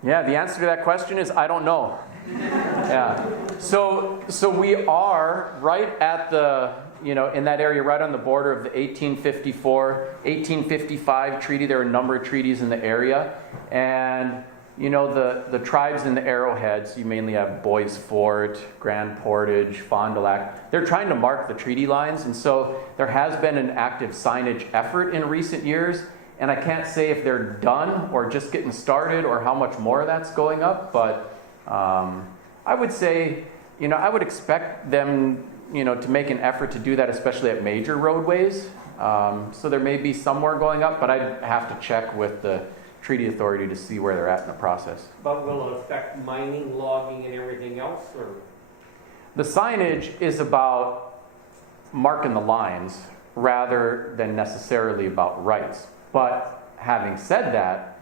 Yeah, the answer to that question is I don't know. Yeah. So we are right at the, in that area, right on the border of the 1854, 1855 treaty. There are a number of treaties in the area. And, the tribes in the arrowheads, you mainly have Bois Fort, Grand Portage, Fond du Lac. They're trying to mark the treaty lines. And so there has been an active signage effort in recent years. And I can't say if they're done or just getting started or how much more that's going up. But I would say, I would expect them, to make an effort to do that, especially at major roadways. So there may be some more going up, but I'd have to check with the treaty authority to see where they're at in the process. But will it affect mining, logging, and everything else? Or? The signage is about marking the lines rather than necessarily about rights. But having said that,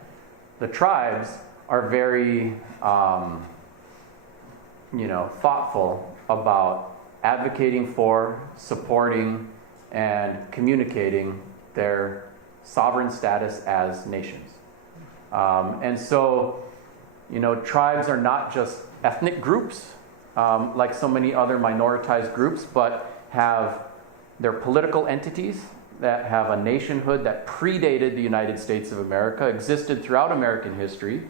the tribes are very, thoughtful about advocating for, supporting, and communicating their sovereign status as nations. And so, tribes are not just ethnic groups, like so many other minoritized groups, but have their political entities that have a nationhood that predated the United States of America, existed throughout American history,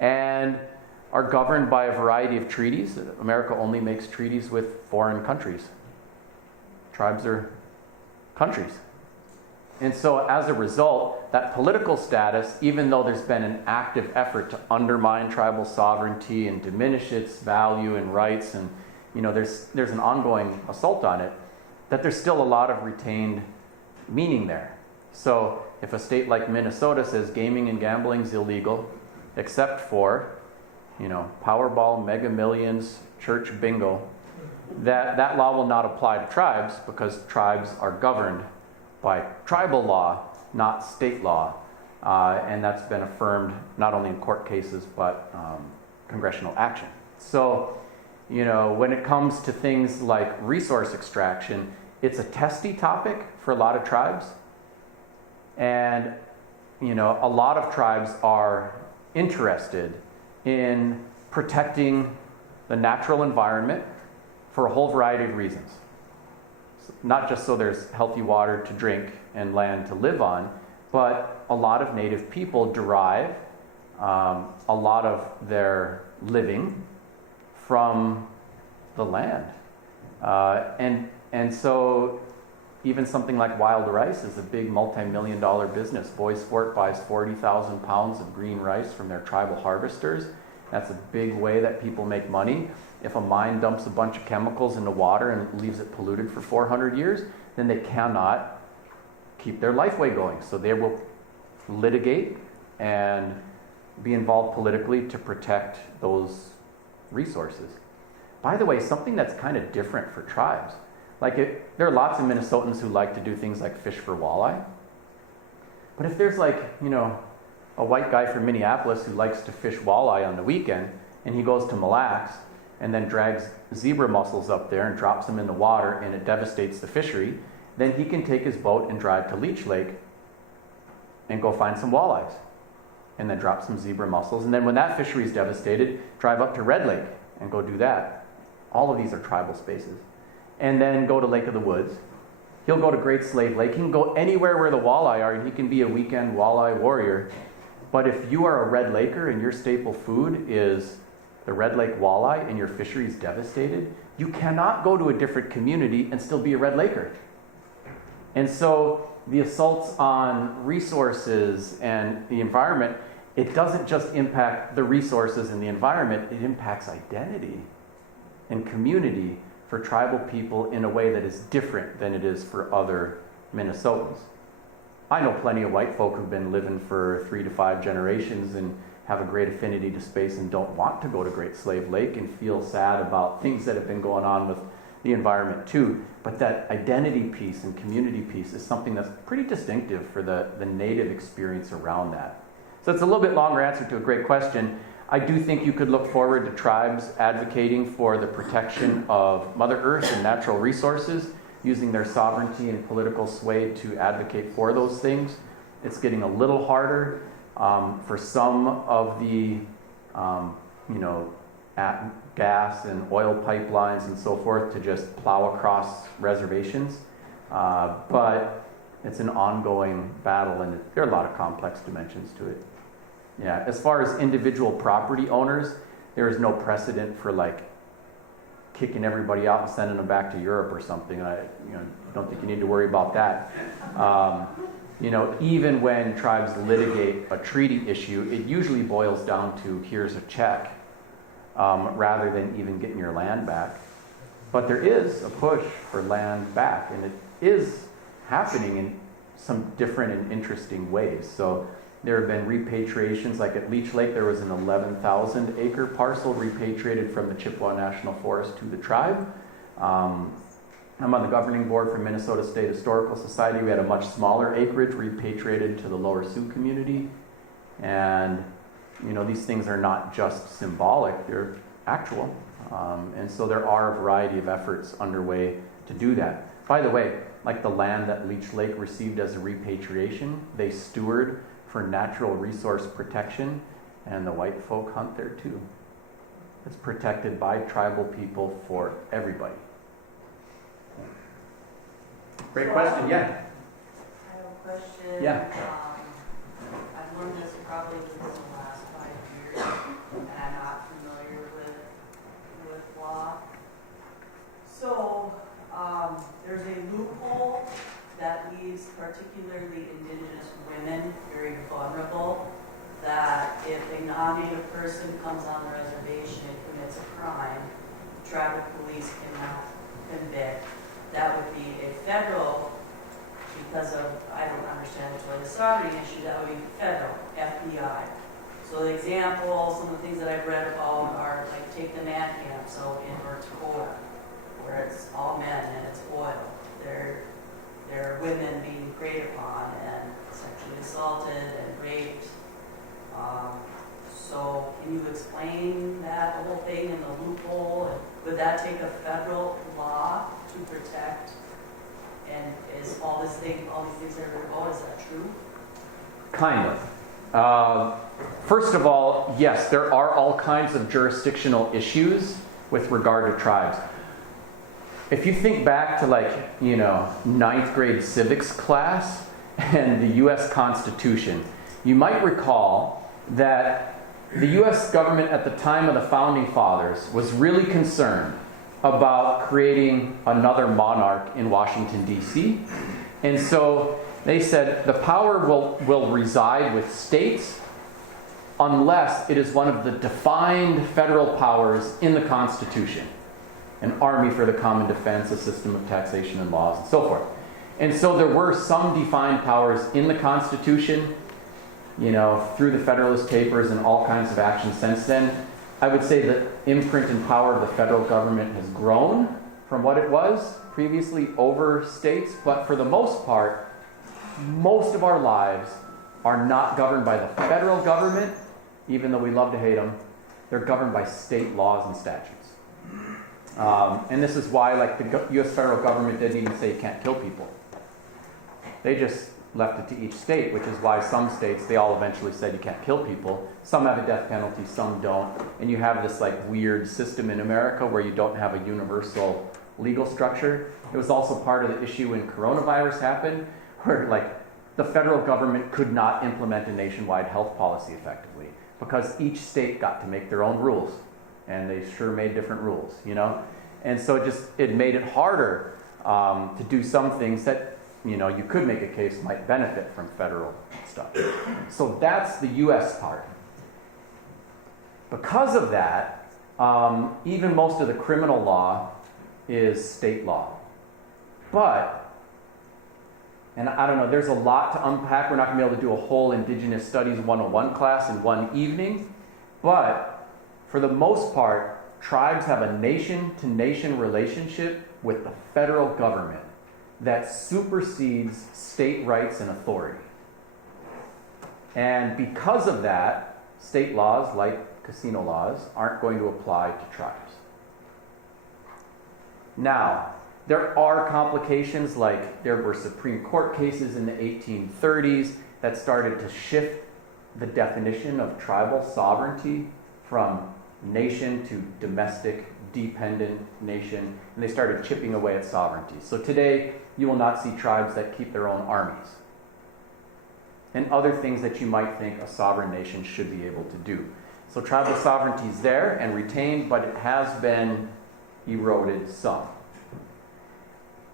and are governed by a variety of treaties. America only makes treaties with foreign countries. Tribes are countries. And so as a result, that political status, even though there's been an active effort to undermine tribal sovereignty and diminish its value and rights, and there's an ongoing assault on it, that there's still a lot of retained meaning there. So if a state like Minnesota says gaming and gambling is illegal, except for, Powerball, Mega Millions, church bingo, that law will not apply to tribes because tribes are governed by tribal law, not state law. And that's been affirmed not only in court cases, but congressional action. So, when it comes to things like resource extraction, it's a testy topic for a lot of tribes. And, a lot of tribes are interested in protecting the natural environment for a whole variety of reasons. Not just so there's healthy water to drink and land to live on, but a lot of native people derive a lot of their living from the land. And so even something like wild rice is a big multi-million-dollar business. Bois Forte buys 40,000 pounds of green rice from their tribal harvesters. That's a big way that people make money. If a mine dumps a bunch of chemicals into water and leaves it polluted for 400 years, then they cannot keep their lifeway going. So they will litigate and be involved politically to protect those resources. By the way, something that's kind of different for tribes. There are lots of Minnesotans who like to do things like fish for walleye. But if there's a white guy from Minneapolis who likes to fish walleye on the weekend, and he goes to Mille Lacs and then drags zebra mussels up there and drops them in the water and it devastates the fishery, then he can take his boat and drive to Leech Lake and go find some walleyes and then drop some zebra mussels. And then when that fishery is devastated, drive up to Red Lake and go do that. All of these are tribal spaces. And then go to Lake of the Woods. He'll go to Great Slave Lake. He can go anywhere where the walleye are, and he can be a weekend walleye warrior. But if you are a Red Laker and your staple food is the Red Lake walleye and your fishery is devastated, you cannot go to a different community and still be a Red Laker. And so the assaults on resources and the environment, it doesn't just impact the resources and the environment, it impacts identity and community for tribal people in a way that is different than it is for other Minnesotans. I know plenty of white folk who've been living for 3 to 5 generations and have a great affinity to space and don't want to go to Great Slave Lake and feel sad about things that have been going on with the environment too. But that identity piece and community piece is something that's pretty distinctive for the native experience around that. So it's a little bit longer answer to a great question. I do think you could look forward to tribes advocating for the protection of Mother Earth and natural resources, using their sovereignty and political sway to advocate for those things. It's getting a little harder for some of the, gas and oil pipelines and so forth to just plow across reservations. But it's an ongoing battle, and there are a lot of complex dimensions to it. Yeah, as far as individual property owners, there is no precedent for kicking everybody out and sending them back to Europe or something. I don't think you need to worry about that. Even when tribes litigate a treaty issue, it usually boils down to here's a check, rather than even getting your land back. But there is a push for land back, and it is happening in some different and interesting ways. So there have been repatriations, like at Leech Lake, there was an 11,000 acre parcel repatriated from the Chippewa National Forest to the tribe. I'm on the governing board for Minnesota State Historical Society. We had a much smaller acreage repatriated to the Lower Sioux community. And, these things are not just symbolic, they're actual. And so there are a variety of efforts underway to do that. By the way, like the land that Leech Lake received as a repatriation, they steward for natural resource protection, and the white folk hunt there too. It's protected by tribal people for everybody. Great question, yeah. I have a question. Yeah. I've learned this probably within the last 5 years, and I'm not familiar with law. So there's a loophole that leaves particularly Indigenous women very vulnerable, that if a non-Native person comes on the reservation and commits a crime, tribal police cannot convict. That would be a federal, because of, I don't understand it's really a sovereignty issue, that would be federal, FBI. So the example, some of the things that I've read about are take the man camps out in Treuer, where it's all men and it's oil. There are women being preyed upon and sexually assaulted and raped. So can you explain that whole thing and the loophole? And would that take a federal law to protect? And is all these things that are about, is that true? Kind of. First of all, yes, there are all kinds of jurisdictional issues with regard to tribes. If you think back to ninth grade civics class and the U.S. Constitution, you might recall that the U.S. government at the time of the Founding Fathers was really concerned about creating another monarch in Washington, D.C. And so they said the power will reside with states unless it is one of the defined federal powers in the Constitution. An army for the common defense, a system of taxation and laws, and so forth. And so there were some defined powers in the Constitution, through the Federalist Papers and all kinds of actions since then. I would say the imprint and power of the federal government has grown from what it was previously over states, but for the most part, most of our lives are not governed by the federal government, even though we love to hate them. They're governed by state laws and statutes. And this is why, the U.S. federal government didn't even say you can't kill people. They just left it to each state, which is why some states, they all eventually said you can't kill people. Some have a death penalty, some don't. And you have this weird system in America where you don't have a universal legal structure. It was also part of the issue when coronavirus happened, where the federal government could not implement a nationwide health policy effectively because each state got to make their own rules. And they sure made different rules, And so it made it harder to do some things that, you could make a case might benefit from federal stuff. So that's the U.S. part. Because of that, even most of the criminal law is state law. But, and I don't know, there's a lot to unpack. We're not going to be able to do a whole Indigenous Studies 101 class in one evening. But for the most part, tribes have a nation-to-nation relationship with the federal government that supersedes state rights and authority. And because of that, state laws, like casino laws, aren't going to apply to tribes. Now, there are complications, there were Supreme Court cases in the 1830s that started to shift the definition of tribal sovereignty from nation to domestic, dependent nation, and they started chipping away at sovereignty. So today, you will not see tribes that keep their own armies and other things that you might think a sovereign nation should be able to do. So tribal sovereignty is there and retained, but it has been eroded some.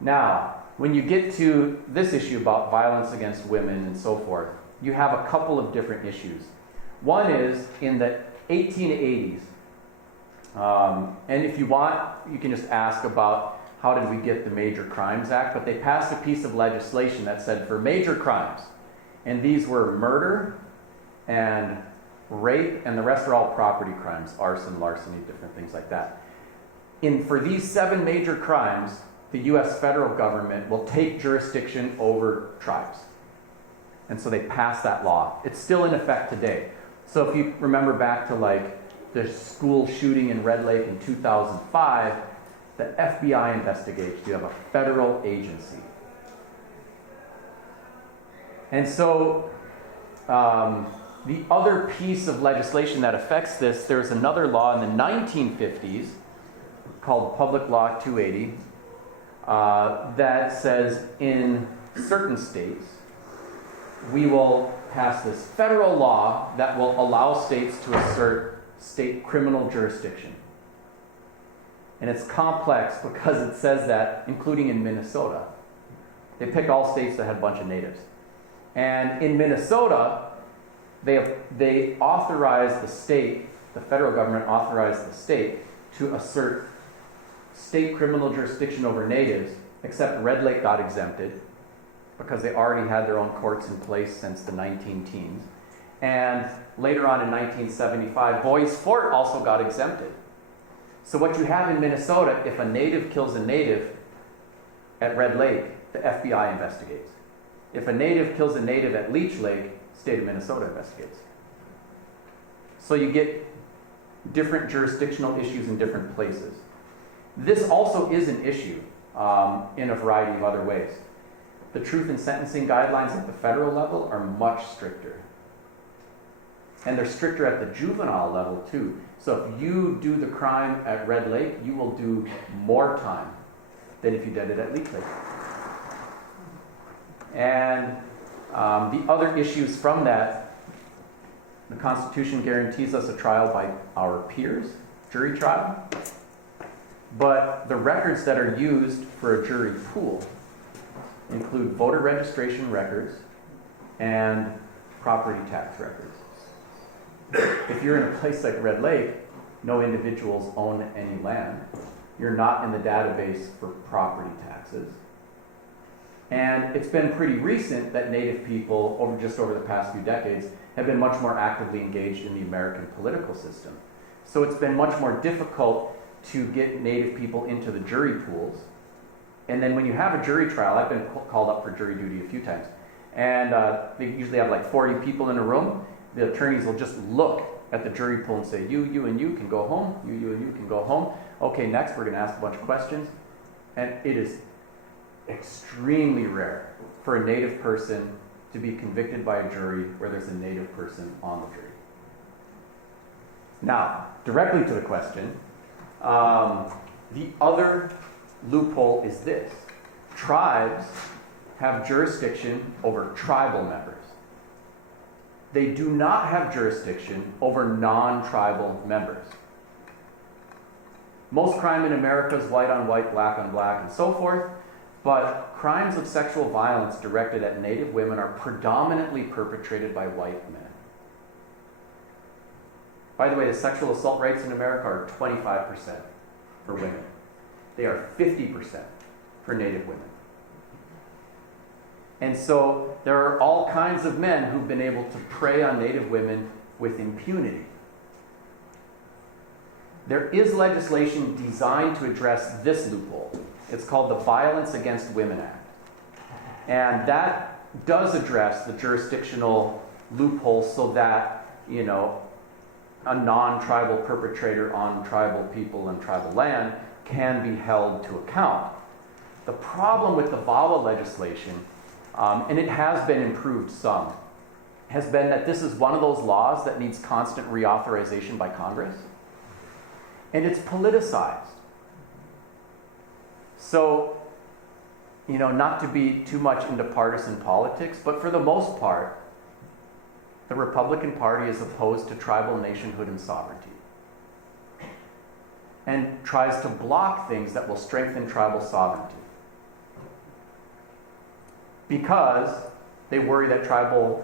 Now, when you get to this issue about violence against women and so forth, you have a couple of different issues. One is in the 1880s, and if you want, you can just ask about how did we get the Major Crimes Act, but they passed a piece of legislation that said for major crimes, and these were murder and rape, and the rest are all property crimes, arson, larceny, different things like that. For these 7 major crimes, the U.S. federal government will take jurisdiction over tribes. And so they passed that law. It's still in effect today. So if you remember back to the school shooting in Red Lake in 2005, the FBI investigates. You have a federal agency. And so the other piece of legislation that affects this, there's another law in the 1950s called Public Law 280 that says in certain states, we will pass this federal law that will allow states to assert state criminal jurisdiction. And it's complex because it says that, including in Minnesota. They picked all states that had a bunch of natives. And in Minnesota, they authorized the state, the federal government authorized the state to assert state criminal jurisdiction over natives, except Red Lake got exempted because they already had their own courts in place since the 19-teens. And later on in 1975, Boys Fort also got exempted. So what you have in Minnesota, if a native kills a native at Red Lake, the FBI investigates. If a native kills a native at Leech Lake, state of Minnesota investigates. So you get different jurisdictional issues in different places. This also is an issue in a variety of other ways. The truth in sentencing guidelines at the federal level are much stricter. And they're stricter at the juvenile level too. So if you do the crime at Red Lake, you will do more time than if you did it at Leak Lake. And the other issues from that, the Constitution guarantees us a trial by our peers, jury trial. But the records that are used for a jury pool include voter registration records and property tax records. If you're in a place like Red Lake, no individuals own any land. You're not in the database for property taxes. And it's been pretty recent that Native people, over the past few decades, have been much more actively engaged in the American political system. So it's been much more difficult to get Native people into the jury pools. And then when you have a jury trial, I've been called up for jury duty a few times, and they usually have like 40 people in a room. The attorneys will just look at the jury pool and say, you, and you can go home, you, and you can go home. Okay, next we're going to ask a bunch of questions. And it is extremely rare for a Native person to be convicted by a jury where there's a Native person on the jury. Now, directly to the question, the other loophole is this. Tribes have jurisdiction over tribal members. They do not have jurisdiction over non-tribal members. Most crime in America is white on white, black on black, and so forth, but crimes of sexual violence directed at Native women are predominantly perpetrated by white men. By the way, the sexual assault rates in America are 25% for women. They are 50% for Native women. And so there are all kinds of men who've been able to prey on Native women with impunity. There is legislation designed to address this loophole. It's called the Violence Against Women Act. And that does address the jurisdictional loophole so that, a non-tribal perpetrator on tribal people and tribal land can be held to account. The problem with the VAWA legislation, and it has been improved some, has been that this is one of those laws that needs constant reauthorization by Congress. And it's politicized. So, not to be too much into partisan politics, but for the most part, the Republican Party is opposed to tribal nationhood and sovereignty, and tries to block things that will strengthen tribal sovereignty, because they worry that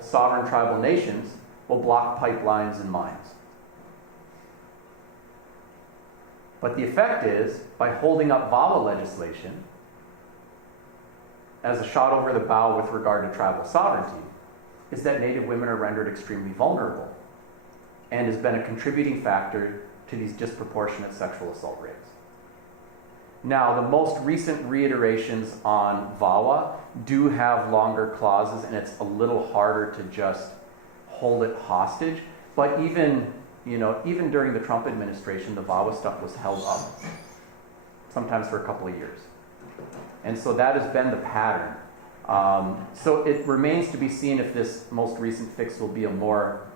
sovereign tribal nations will block pipelines and mines. But the effect is, by holding up VAWA legislation as a shot over the bow with regard to tribal sovereignty, is that Native women are rendered extremely vulnerable and has been a contributing factor to these disproportionate sexual assault rates. Now, the most recent reiterations on VAWA do have longer clauses, and it's a little harder to just hold it hostage. But even during the Trump administration, the VAWA stuff was held up, sometimes for a couple of years. And so that has been the pattern. So it remains to be seen if this most recent fix will be a more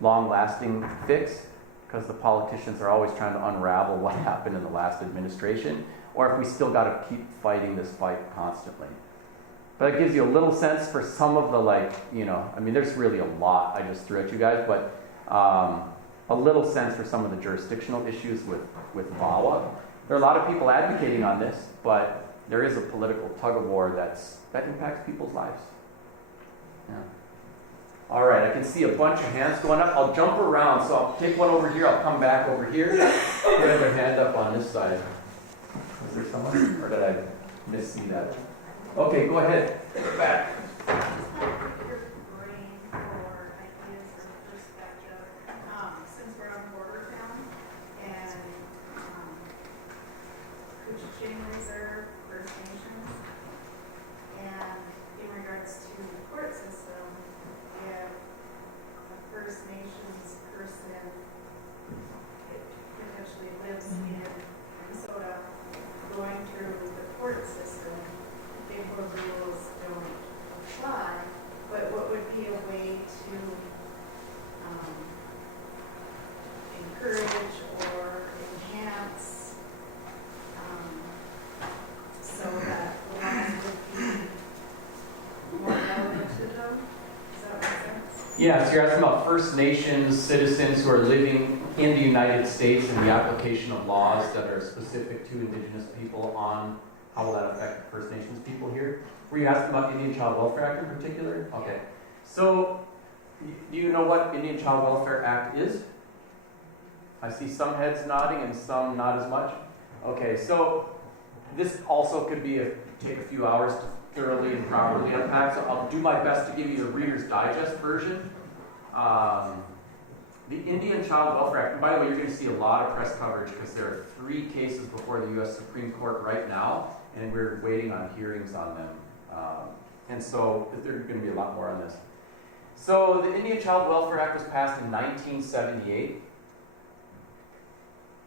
long-lasting fix, because the politicians are always trying to unravel what happened in the last administration, or if we still got to keep fighting this fight constantly. But it gives you a little sense for some of the, there's really a lot I just threw at you guys, but a little sense for some of the jurisdictional issues with VAWA. There are a lot of people advocating on this, but there is a political tug-of-war that impacts people's lives. Yeah. All right, I can see a bunch of hands going up. I'll jump around, so I'll take one over here, I'll come back over here. Put another hand up on this side. Is there someone, or did I missee that? Okay, go ahead. Back. Does that make sense? Yeah, so you're asking about First Nations citizens who are living in the United States and the application of laws that are specific to Indigenous people on how will that affect First Nations people here? Were you asking about Indian Child Welfare Act in particular? Okay. So, do you know what Indian Child Welfare Act is? I see some heads nodding and some not as much. Okay, so this also could take a few hours to thoroughly and properly unpack, so I'll do my best to give you the Reader's Digest version. The Indian Child Welfare Act, and by the way, you're going to see a lot of press coverage because there are 3 cases before the U.S. Supreme Court right now, and we're waiting on hearings on them. And so there's going to be a lot more on this. So the Indian Child Welfare Act was passed in 1978.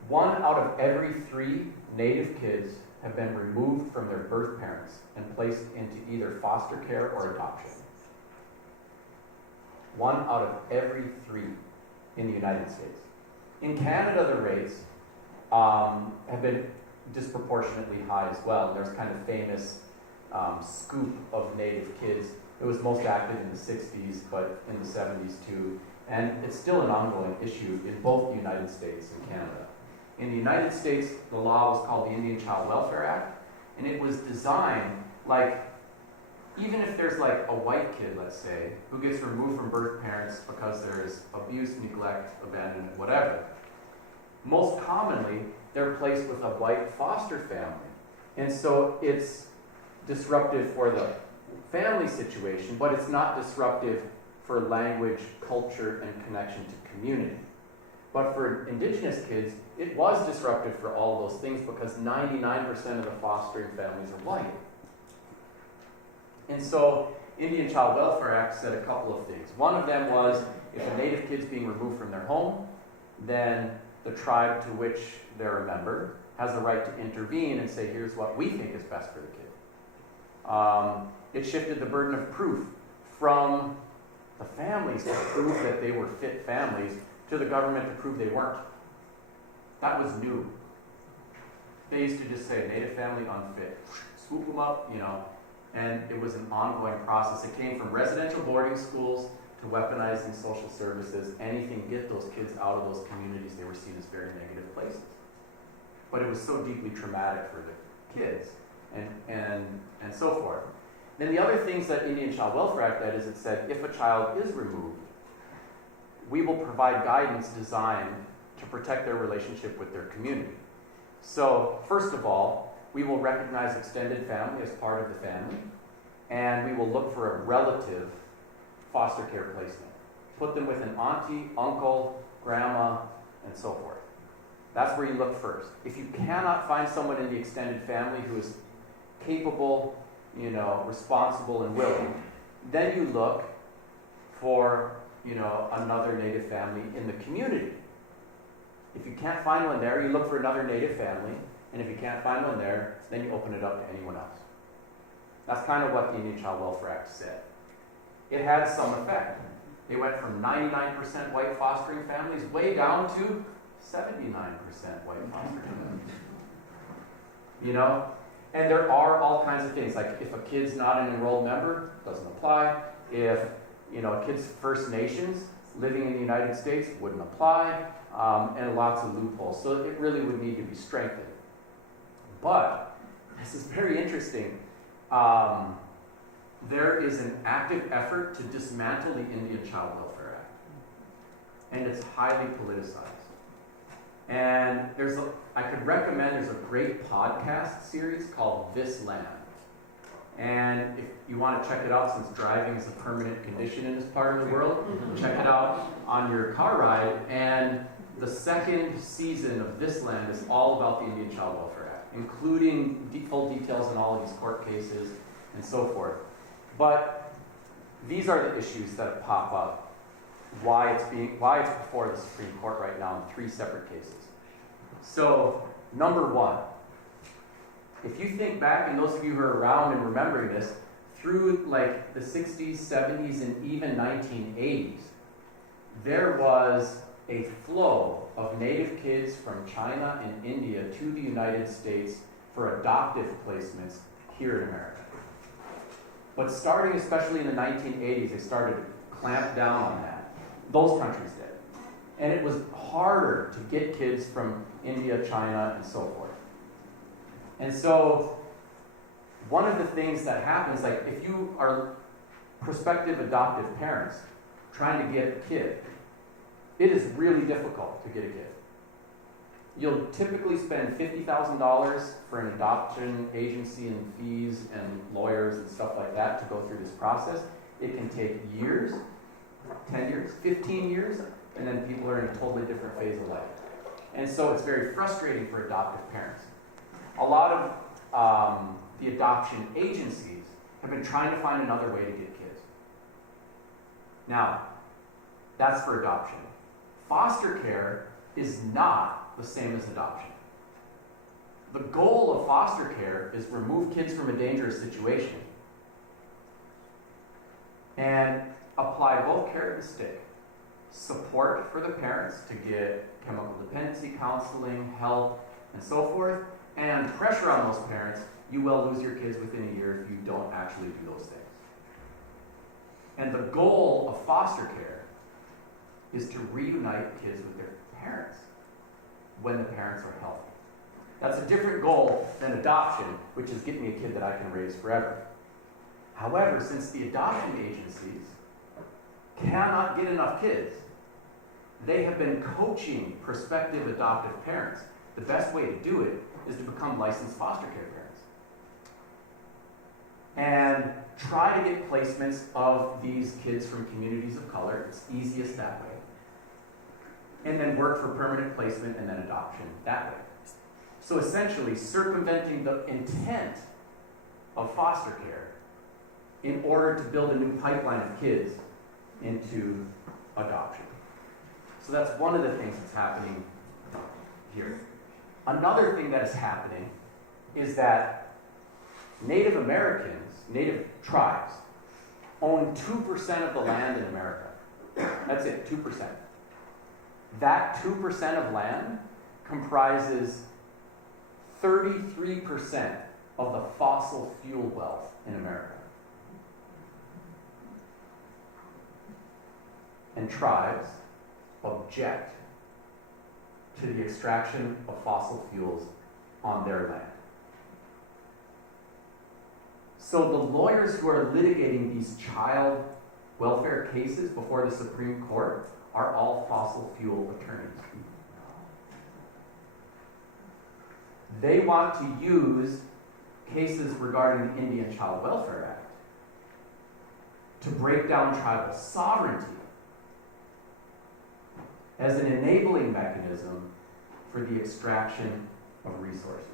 1 out of every 3 Native kids have been removed from their birth parents and placed into either foster care or adoption. 1 out of every 3 in the United States. In Canada, the rates have been disproportionately high as well. There's kind of famous scoop of Native kids. It was most active in the 60s, but in the 70s too. And it's still an ongoing issue in both the United States and Canada. In the United States, the law was called the Indian Child Welfare Act, and it was designed like, even if there's like a white kid, let's say, who gets removed from birth parents because there's abuse, neglect, abandonment, whatever, most commonly, they're placed with a white foster family. And so it's disruptive for the family situation, but it's not disruptive for language, culture, and connection to community. But for Indigenous kids, it was disruptive for all those things because 99% of the fostering families are white. And so Indian Child Welfare Act said a couple of things. One of them was if a Native kid's being removed from their home, then the tribe to which they're a member has the right to intervene and say, here's what we think is best for the kid. It shifted the burden of proof from the families to prove that they were fit families to the government to prove they weren't. That was new. They used to just say, Native family unfit. Swoop them up, and it was an ongoing process. It came from residential boarding schools to weaponizing social services, anything to get those kids out of those communities they were seen as very negative places. But it was so deeply traumatic for the kids, and so forth. Then the other things that Indian Child Welfare Act did is it said, if a child is removed, we will provide guidance designed to protect their relationship with their community. So, first of all, we will recognize extended family as part of the family, and we will look for a relative foster care placement. Put them with an auntie, uncle, grandma, and so forth. That's where you look first. If you cannot find someone in the extended family who is capable, responsible and willing, then you look for, another Native family in the community. If you can't find one there, you look for another Native family, and if you can't find one there, then you open it up to anyone else. That's kind of what the Indian Child Welfare Act said. It had some effect. They went from 99% white fostering families way down to 79% white fostering families. And there are all kinds of things, like if a kid's not an enrolled member, doesn't apply. If, a kid's First Nations living in the United States, wouldn't apply, and lots of loopholes. So it really would need to be strengthened. But, this is very interesting. There is an active effort to dismantle the Indian Child Welfare Act. And it's highly politicized. And I could recommend, there's a great podcast series called This Land. And if you want to check it out, since driving is a permanent condition in this part of the world, check it out on your car ride. And the second season of This Land is all about the Indian Child Welfare Act, including full details on all of these court cases and so forth. But these are the issues that pop up, why it's before the Supreme Court right now in 3 separate cases. So, number 1, if you think back, and those of you who are around and remembering this, through like the 60s, 70s, and even 1980s, there was a flow of Native kids from China and India to the United States for adoptive placements here in America. But starting especially in the 1980s, they started to clamp down on that. Those countries did. And it was harder to get kids from India, China, and so forth. And so one of the things that happens, like if you are prospective adoptive parents trying to get a kid, it is really difficult to get a kid. You'll typically spend $50,000 for an adoption agency and fees and lawyers and stuff like that to go through this process. It can take years, 10 years, 15 years, and then people are in a totally different phase of life. And so it's very frustrating for adoptive parents. A lot of the adoption agencies have been trying to find another way to get kids. Now, that's for adoption. Foster care is not the same as adoption. The goal of foster care is remove kids from a dangerous situation and apply both carrot and stick. Support for the parents to get chemical dependency counseling, help, and so forth, and pressure on those parents. You will lose your kids within a year if you don't actually do those things. And the goal of foster care is to reunite kids with their parents when the parents are healthy. That's a different goal than adoption, which is get me a kid that I can raise forever. However, since the adoption agencies cannot get enough kids, they have been coaching prospective adoptive parents. The best way to do it is to become licensed foster care parents and try to get placements of these kids from communities of color. It's easiest that way. And then work for permanent placement and then adoption that way. So essentially circumventing the intent of foster care in order to build a new pipeline of kids into adoption. So that's one of the things that's happening here. Another thing that is happening is that Native Americans, Native tribes, own 2% of the land in America. That's it, 2%. That 2% of land comprises 33% of the fossil fuel wealth in America. And tribes object to the extraction of fossil fuels on their land. So the lawyers who are litigating these child welfare cases before the Supreme Court are all fossil fuel attorneys. They want to use cases regarding the Indian Child Welfare Act to break down tribal sovereignty as an enabling mechanism for the extraction of resources.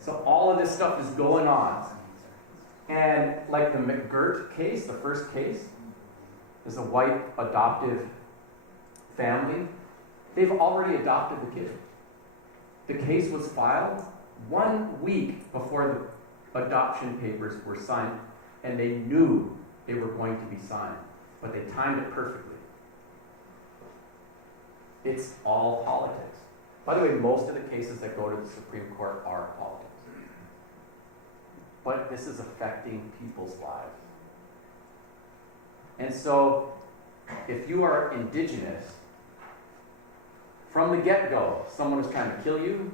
So all of this stuff is going on. And like the McGirt case, the first case, is a white adoptive family. They've already adopted the kid. The case was filed 1 week before the adoption papers were signed, and they knew they were going to be signed, but they timed it perfectly. It's all politics. By the way, most of the cases that go to the Supreme Court are politics. But this is affecting people's lives. And so, if you are indigenous, from the get-go, someone was trying to kill you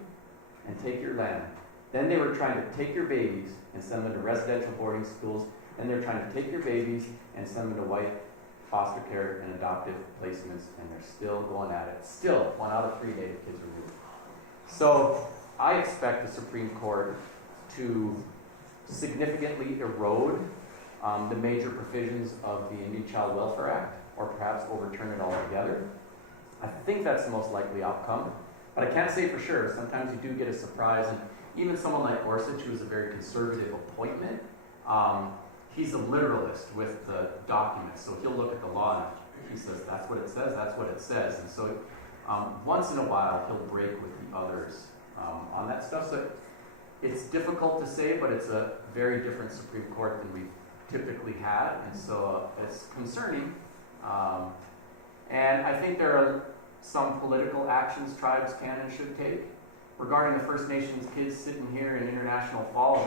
and take your land. Then they were trying to take your babies and send them to residential boarding schools. Then they're trying to take your babies and send them to white foster care and adoptive placements, and they're still going at it. Still, 1 out of 3 Native kids removed. So, I expect the Supreme Court to significantly erode the major provisions of the Indian Child Welfare Act, or perhaps overturn it altogether. I think that's the most likely outcome, but I can't say for sure. Sometimes you do get a surprise, and even someone like Gorsuch, who is a very conservative appointment, he's a literalist with the documents, so he'll look at the law and he says, that's what it says, that's what it says. And so once in a while, he'll break with the others on that stuff. So it's difficult to say, but it's a very different Supreme Court than we've typically had, and so it's concerning. And I think there are some political actions tribes can and should take. Regarding the First Nations kids sitting here in International Falls,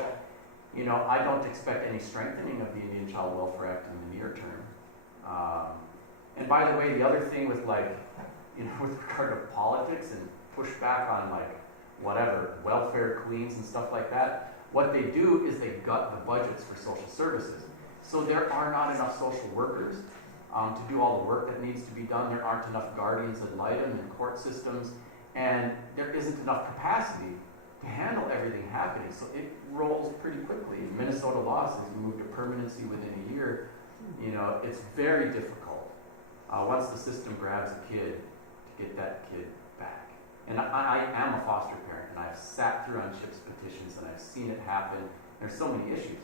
I don't expect any strengthening of the Indian Child Welfare Act in the near term. And by the way, the other thing with with regard to politics and pushback on whatever, welfare queens and stuff like that, what they do is they gut the budgets for social services. So there are not enough social workers to do all the work that needs to be done. There aren't enough guardians ad litem in court systems, and there isn't enough capacity to handle everything happening. So it rolls pretty quickly. In Minnesota law says we move to permanency within a year. It's very difficult once the system grabs a kid to get that kid back. And I am a foster parent, and I've sat through on CHIPS petitions, and I've seen it happen. There's so many issues.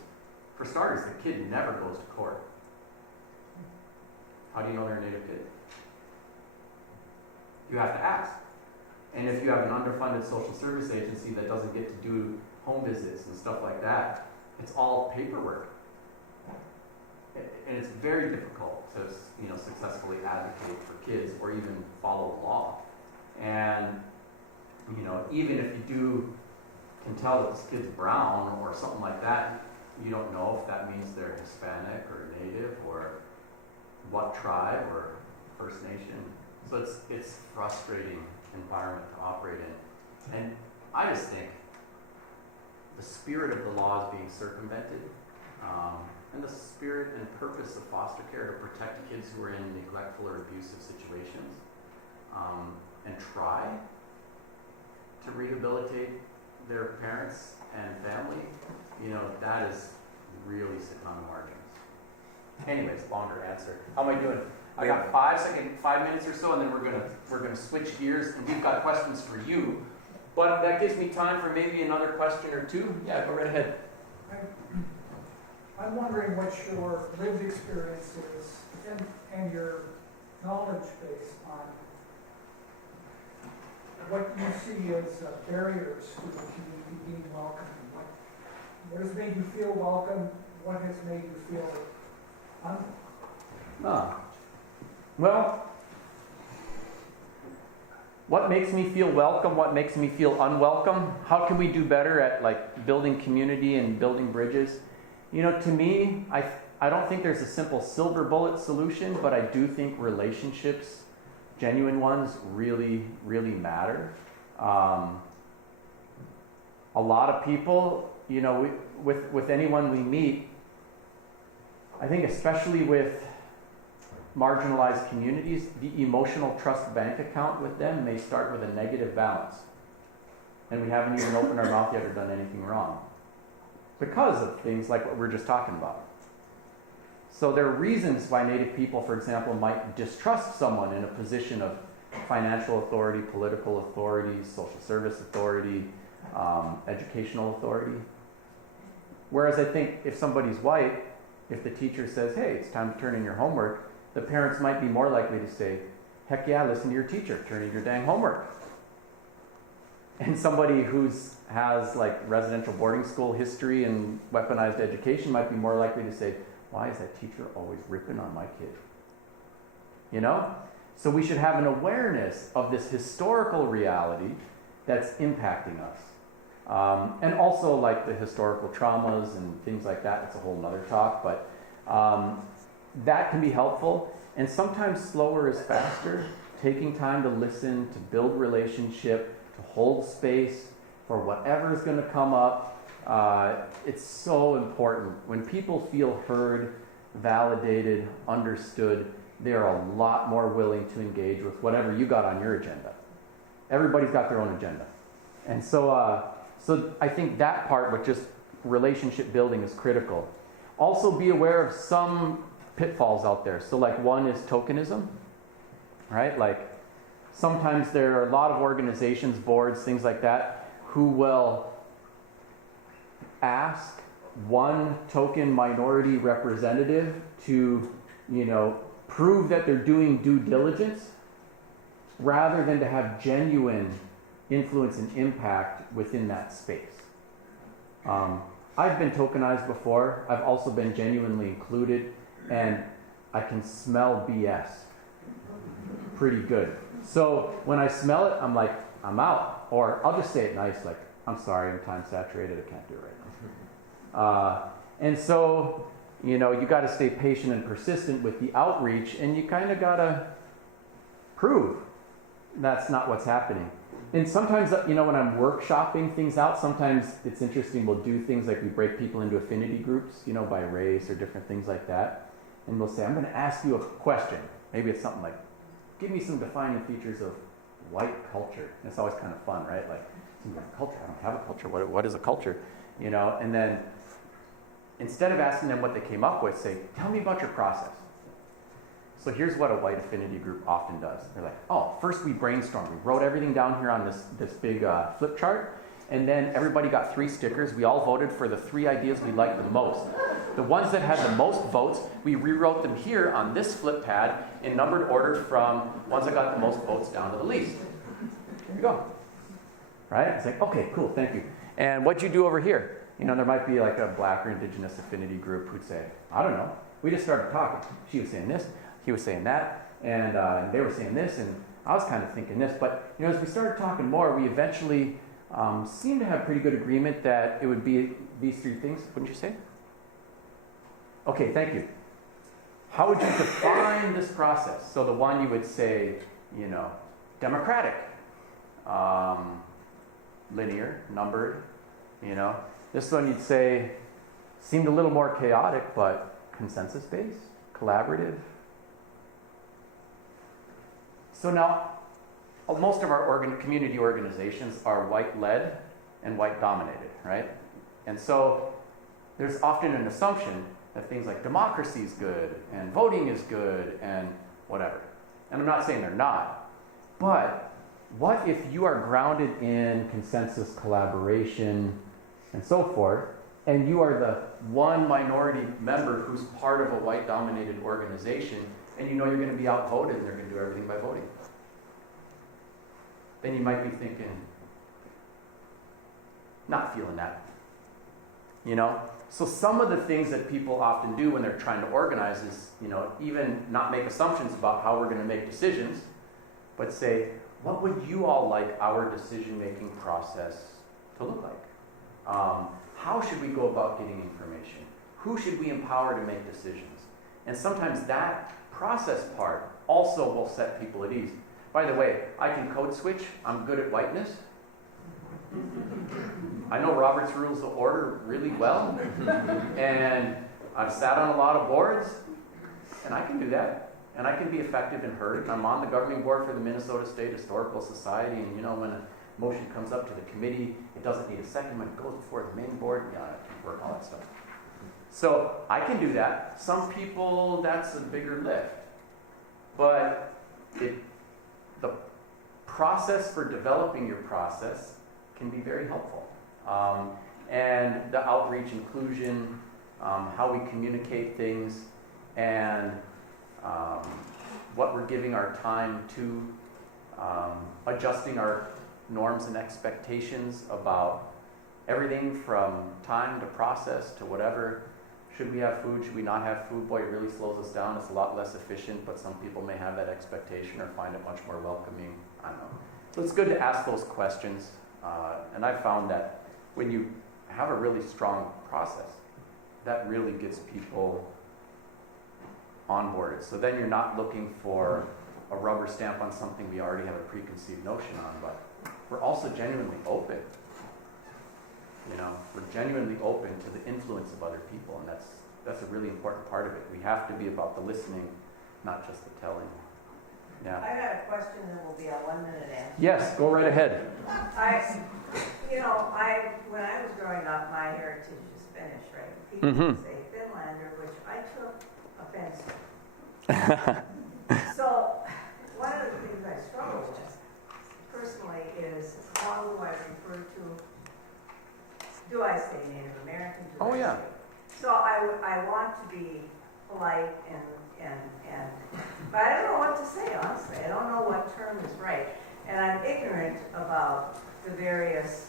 For starters, the kid never goes to court. How do you know they're a native kid? You have to ask. And if you have an underfunded social service agency that doesn't get to do home visits and stuff like that, it's all paperwork. And it's very difficult to successfully advocate for kids or even follow the law. And even if you can tell that this kid's brown or something like that, you don't know if that means they're Hispanic or Native or what tribe or First Nation. So it's frustrating environment to operate in. And I just think the spirit of the law is being circumvented. And the spirit and purpose of foster care to protect kids who are in neglectful or abusive situations and try to rehabilitate their parents and family, that is really sitting on the margins. Anyways, longer answer. How am I doing? I got 5 minutes or so, and then we're gonna switch gears, and we've got questions for you. But that gives me time for maybe another question or two. Yeah, go right ahead. I'm wondering what your lived experience is and your knowledge base on what you see as barriers to the community being welcome. What has made you feel welcome? What has made you feel unwelcome? Well, what makes me feel welcome? What makes me feel unwelcome? How can we do better at building community and building bridges? To me, I don't think there's a simple silver bullet solution, but I do think relationships, genuine ones, really, really matter. A lot of people, with anyone we meet, I think especially with marginalized communities, the emotional trust bank account with them may start with a negative balance. And we haven't even opened our mouth yet or done anything wrong, because of things like what we were just talking about. So there are reasons why Native people, for example, might distrust someone in a position of financial authority, political authority, social service authority, educational authority. Whereas I think if somebody's white, if the teacher says, hey, it's time to turn in your homework, the parents might be more likely to say, heck yeah, listen to your teacher, turn in your dang homework. And somebody has residential boarding school history and weaponized education might be more likely to say, why is that teacher always ripping on my kid? So we should have an awareness of this historical reality that's impacting us. And also the historical traumas and things like that. It's a whole nother talk, but that can be helpful. And sometimes slower is faster. Taking time to listen, to build relationship, to hold space for whatever is going to come up. It's so important. When people feel heard, validated, understood, they are a lot more willing to engage with whatever you got on your agenda. Everybody's got their own agenda. And so I think that part with just relationship building is critical. Also be aware of some pitfalls out there. So one is tokenism, right? Sometimes there are a lot of organizations, boards, things like that, who will ask one token minority representative to, prove that they're doing due diligence, rather than to have genuine influence and impact within that space. I've been tokenized before. I've also been genuinely included, and I can smell BS pretty good. So when I smell it, I'm like, I'm out. Or I'll just say it nice, I'm sorry, I'm time saturated, I can't do it right now. And so, you know, you got to stay patient and persistent with the outreach, and you kind of got to prove that's not what's happening. And sometimes, you know, when I'm workshopping things out, sometimes it's interesting. We'll do things like we break people into affinity groups, you know, by race or different things like that. And we'll say, I'm going to ask you a question. Maybe it's something like, give me some defining features of white culture. And it's always kind of fun, right? Like, culture, I don't have a culture. What is a culture? You know, and then instead of asking them what they came up with, say, tell me about your process. So here's what a white affinity group often does. They're like, oh, first we brainstormed. We wrote everything down here on this big flip chart, and then everybody got 3 stickers. We all voted for the 3 ideas we liked the most. The ones that had the most votes, we rewrote them here on this flip pad in numbered order from ones that got the most votes down to the least. Here you go. Right? It's like, okay, cool, thank you. And what'd you do over here? You know, there might be like a black or indigenous affinity group who'd say, I don't know. We just started talking. She was saying this, he was saying that, and they were saying this, and I was kind of thinking this. But, you know, as we started talking more, we eventually seemed to have pretty good agreement that it would be these 3 things, wouldn't you say? Okay, thank you. How would you define this process? So the one you would say, you know, democratic, linear, numbered, you know. This one you'd say seemed a little more chaotic, but consensus-based, collaborative. So now, most of our community organizations are white-led and white-dominated, right? And so there's often an assumption that things like democracy is good and voting is good and whatever. And I'm not saying they're not, but what if you are grounded in consensus, collaboration, and so forth, and you are the one minority member who's part of a white-dominated organization, and you know you're going to be outvoted and they're going to do everything by voting? Then you might be thinking, not feeling that. You know? So some of the things that people often do when they're trying to organize is, you know, even not make assumptions about how we're going to make decisions, but say, what would you all like our decision-making process to look like? How should we go about getting information? Who should we empower to make decisions? And sometimes that process part also will set people at ease. By the way, I can code switch. I'm good at whiteness. I know Robert's Rules of Order really well. And I've sat on a lot of boards, and I can do that. And I can be effective and heard. I'm on the governing board for the Minnesota State Historical Society, and you know, when a motion comes up to the committee, it doesn't need a second. When it goes before the main board, work, all that stuff. So I can do that. Some people, that's a bigger lift. But the process for developing your process can be very helpful. And the outreach, inclusion, how we communicate things, and what we're giving our time to, adjusting our norms and expectations about everything from time to process to whatever. Should we have food? Should we not have food? Boy, it really slows us down. It's a lot less efficient, but some people may have that expectation or find it much more welcoming. I don't know. So it's good to ask those questions. And I found that when you have a really strong process, that really gets people onboarded. So then you're not looking for a rubber stamp on something we already have a preconceived notion on, but we're also genuinely open. You know, we're genuinely open to the influence of other people, and that's a really important part of it. We have to be about the listening, not just the telling. Yeah. I got a question that will be a 1-minute answer. Yes, go right ahead. When I was growing up, my heritage is Finnish, right? People would say Finlander, which I took offense to. So, one of the things I struggle with, personally, is how do I refer to, do I say Native American? Oh, yeah. So I want to be polite and but I don't know what to say, honestly. I don't know what term is right. And I'm ignorant about the various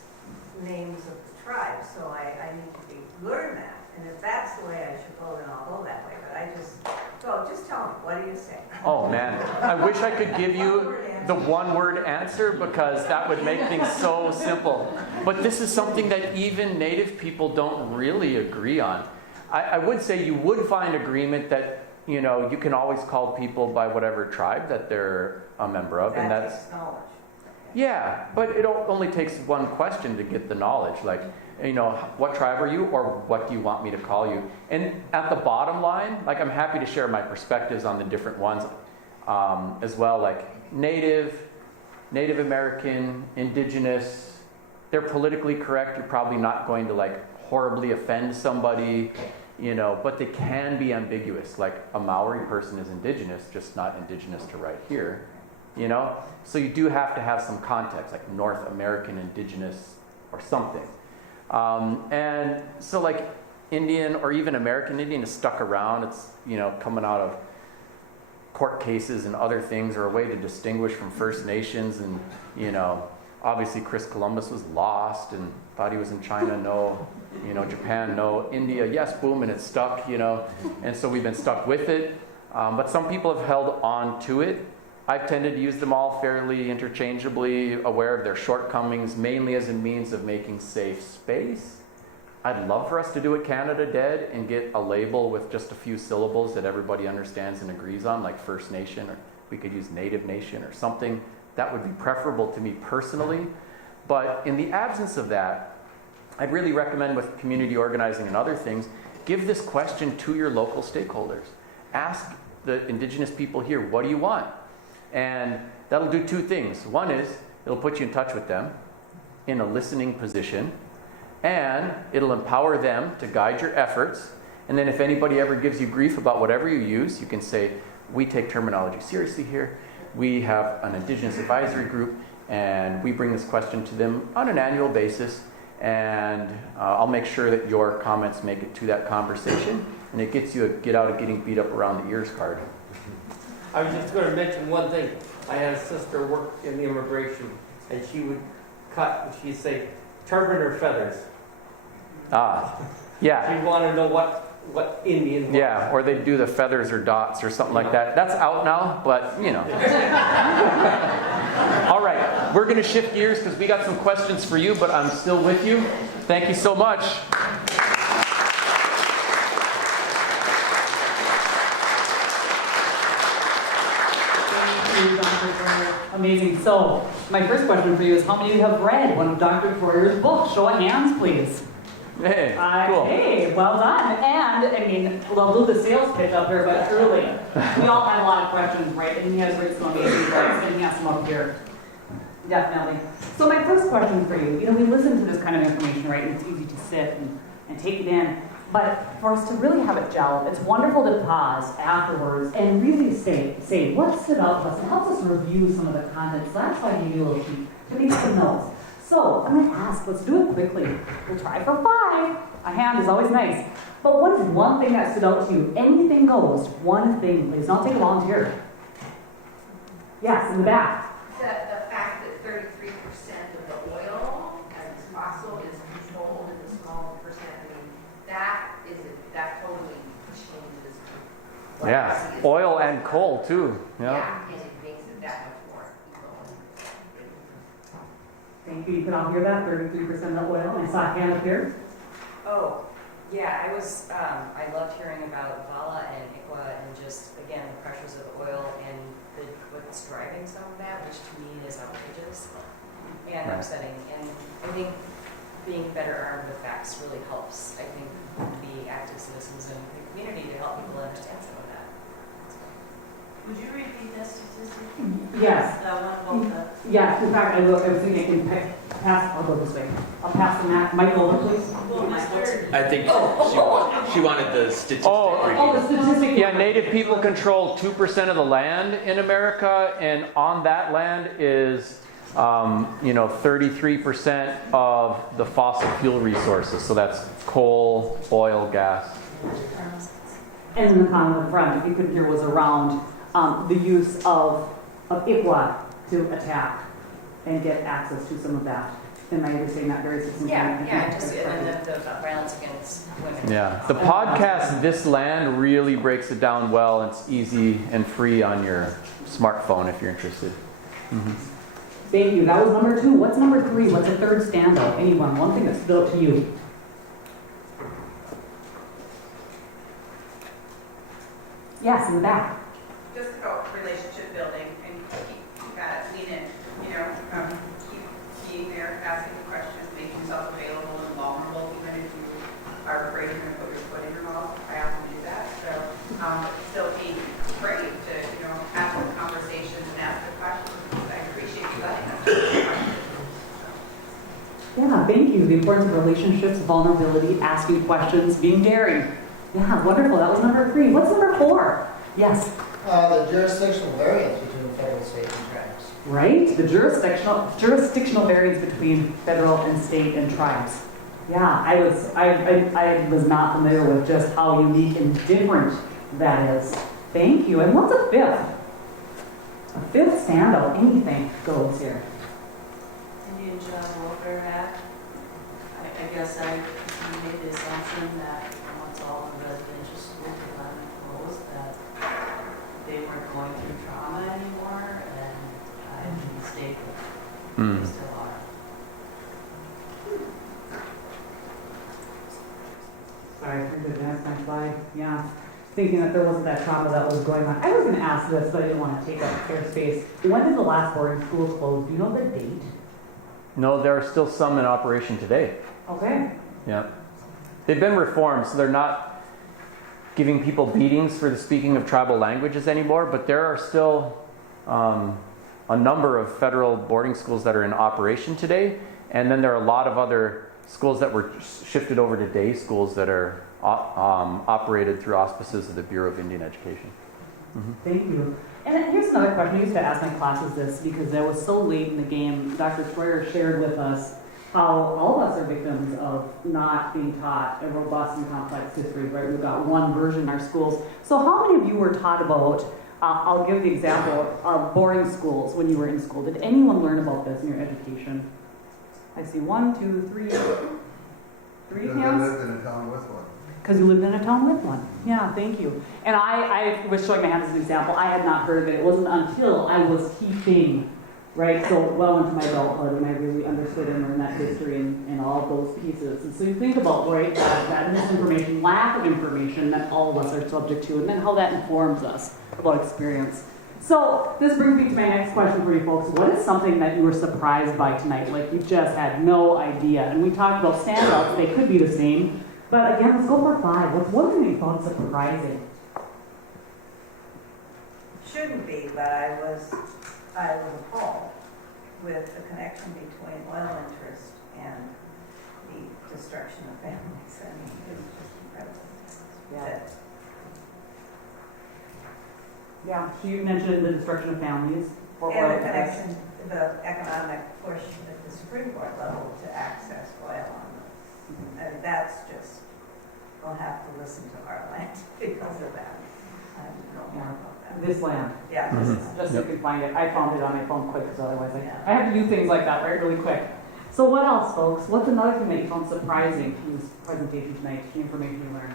names of the tribes, so I need to learn that. And if that's the way I should go, then I'll go that way. But just tell me, what do you say? Oh man, I wish I could give you the one-word answer because that would make things so simple. But this is something that even Native people don't really agree on. I would say you would find agreement that, you know, you can always call people by whatever tribe that they're a member of, and that's knowledge. yeah. But it only takes one question to get the knowledge, like, you know, what tribe are you, or what do you want me to call you? And at the bottom line, like, I'm happy to share my perspectives on the different ones as well, like Native American, Indigenous. They're politically correct. You're probably not going to like horribly offend somebody, you know, but they can be ambiguous. Like a Maori person is Indigenous, just not Indigenous to right here, you know? So you do have to have some context, like North American Indigenous or something. And so like Indian or even American Indian is stuck around. It's, you know, coming out of court cases and other things, or a way to distinguish from First Nations. And, you know, obviously Chris Columbus was lost and thought he was in China. No, you know, Japan, no, India, yes, boom, and it's stuck, you know. And so we've been stuck with it. But some people have held on to it. I've tended to use them all fairly interchangeably, aware of their shortcomings, mainly as a means of making safe space. I'd love for us to do it Canada Dead and get a label with just a few syllables that everybody understands and agrees on, like First Nation, or we could use Native Nation or something. That would be preferable to me personally. But in the absence of that, I'd really recommend, with community organizing and other things, give this question to your local stakeholders. Ask the Indigenous people here, what do you want? And that'll do two things. One is it'll put you in touch with them in a listening position, and it'll empower them to guide your efforts. And then if anybody ever gives you grief about whatever you use, you can say, we take terminology seriously here. We have an Indigenous advisory group, and we bring this question to them on an annual basis. And I'll make sure that your comments make it to that conversation, and it gets you a get out of getting beat up around the ears card. I was just going to mention one thing. I had a sister work in the immigration, and she would cut, and she'd say, turban or feathers. Yeah. She wanted to know what Indian was. Yeah, or they do the feathers or dots or something like that. That's out now, but, you know. All right, we're going to shift gears because we got some questions for you, but I'm still with you. Thank you so much. Amazing. So, my first question for you is, how many of you have read one of Dr. Treuer's books? Show of hands, please. Hey, cool. Hey, well done. And, I mean, we'll do the sales pitch up here, but early. We all had a lot of questions, right? And he has written some amazing books, and he has some up here. Definitely. So my first question for you, we listen to this kind of information, right? And it's easy to sit and take it in. But for us to really have it gel, it's wonderful to pause afterwards and really say what stood out to us. It helps us review some of the content. So that's why I gave you a little sheet to make some notes. So I'm going to ask, let's do it quickly. We'll try for 5. A hand is always nice. But what is one thing that stood out to you? Anything goes. One thing, please. And I'll take a volunteer. Yes, in the back. The fact that 33% of the oil as fossil is controlled in a small percent. I mean, that totally changes. what Yeah, I see as- oil and coal too. Yeah. Yeah, and it makes it that much more equal. Thank you. You can all hear that. 33% of oil. I saw a hand up here. Oh, yeah, I loved hearing about Vala and Ikwa and just, again, the pressures of the oil and what's driving some of that, which to me is outrageous and Right. upsetting. And I think being better armed with facts really helps, I think, be active citizens in the community to help people understand some of that. Would you repeat that statistic? Yes. That one about Yes. In fact, I was thinking I can pass. I'll go this way. I'll pass the mic over, please. I think she wanted the statistic. Oh, the statistic. Yeah, Native people control 2% of the land in America, and on that land is, 33% of the fossil fuel resources. So that's coal, oil, gas. And then the comment on the front, if you couldn't hear, was around the use of ICWA to attack and get access to some of that. Am I understanding that very succinctly? Yeah, just and then the violence against women. Yeah, the podcast This Land really breaks it down well. It's easy and free on your smartphone if you're interested. Thank you. That was number 2. What's number 3? What's a third standout? Anyone? One thing that stood out to you? Yes, in the back. Just about relationship building and keep at it, lean in, keep being there, asking the questions, make yourself available and vulnerable, even if you are afraid you're going to put your foot in your mouth. I often do that. So still be brave to, have the conversations and ask the questions. I appreciate you letting us ask the questions. Yeah, thank you. The importance of relationships, vulnerability, asking questions, being daring. Yeah, wonderful. That was number 3. What's number 4? Yes. The jurisdictional variance between federal, state, and tribes. Right? The jurisdictional variance between federal and state and tribes. Yeah, I was not familiar with just how unique and different that is. Thank you. And what's a 5th? A 5th standout. Anything goes here. Indian Child Welfare Act. I guess I made the assumption that once all the residential schools were closed, that they weren't going through trauma anymore, and I made a mistake. They still are. Sorry, I didn't ask my slide. Yeah. Thinking that there wasn't that trauma that was going on. I was going to ask this, but I didn't want to take up airspace. When did the last boarding school close? Do you know the date? No, there are still some in operation today. Okay. Yeah. They've been reformed, so they're not giving people beatings for the speaking of tribal languages anymore, but there are still a number of federal boarding schools that are in operation today, and then there are a lot of other schools that were shifted over to day schools that are operated through auspices of the Bureau of Indian Education. Thank you. And here's another question. I used to ask my classes this because I was so late in the game. Dr. Treuer shared with us how all of us are victims of not being taught a robust and complex history, right? We've got one version in our schools. So how many of you were taught about, I'll give the example of boarding schools when you were in school. Did anyone learn about this in your education? I see 1, 2, 3 hands. I lived in a town with one. Because you lived in a town with one. Yeah, thank you. And I was showing my hand as an example. I had not heard of it. It wasn't until I was teaching, right? So well into my adulthood when I really understood and learned that history and all of those pieces. And so you think about, right, that misinformation, lack of information that all of us are subject to, and then how that informs us about experience. So this brings me to my next question for you folks. What is something that you were surprised by tonight? Like you just had no idea. And we talked about standouts. They could be the same. But again, let's go for 5. What's one thing you found surprising? Shouldn't be, but I was appalled with the connection between oil interest and the destruction of families. I mean, it was just incredible. Yeah. Yeah, so you mentioned the destruction of families. And the connection, the economic push at the Supreme Court level to access oil on them. I mean, that's just, we'll have to listen to our land because of that. I don't know more about that. This land. Yeah. Just so you can find it. I found it on my phone quick because otherwise I have to do things like that, right, really quick. So what else, folks? What's another thing that you found surprising in this presentation tonight, the information you learned?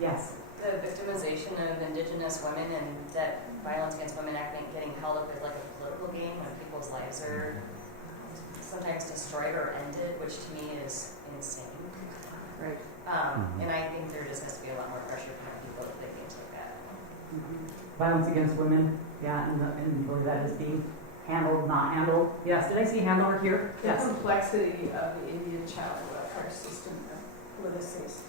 Yes? The victimization of Indigenous women and that Violence Against Women Act getting held up as like a political game when people's lives are sometimes destroyed or ended, which to me is insane. Right. And I think there just has to be a lot more pressure from people that they can take that. Violence against women, yeah, and really that is being handled, not handled. Yes, did I see a hand over here? The Yes. complexity of the Indian child welfare system and politicization.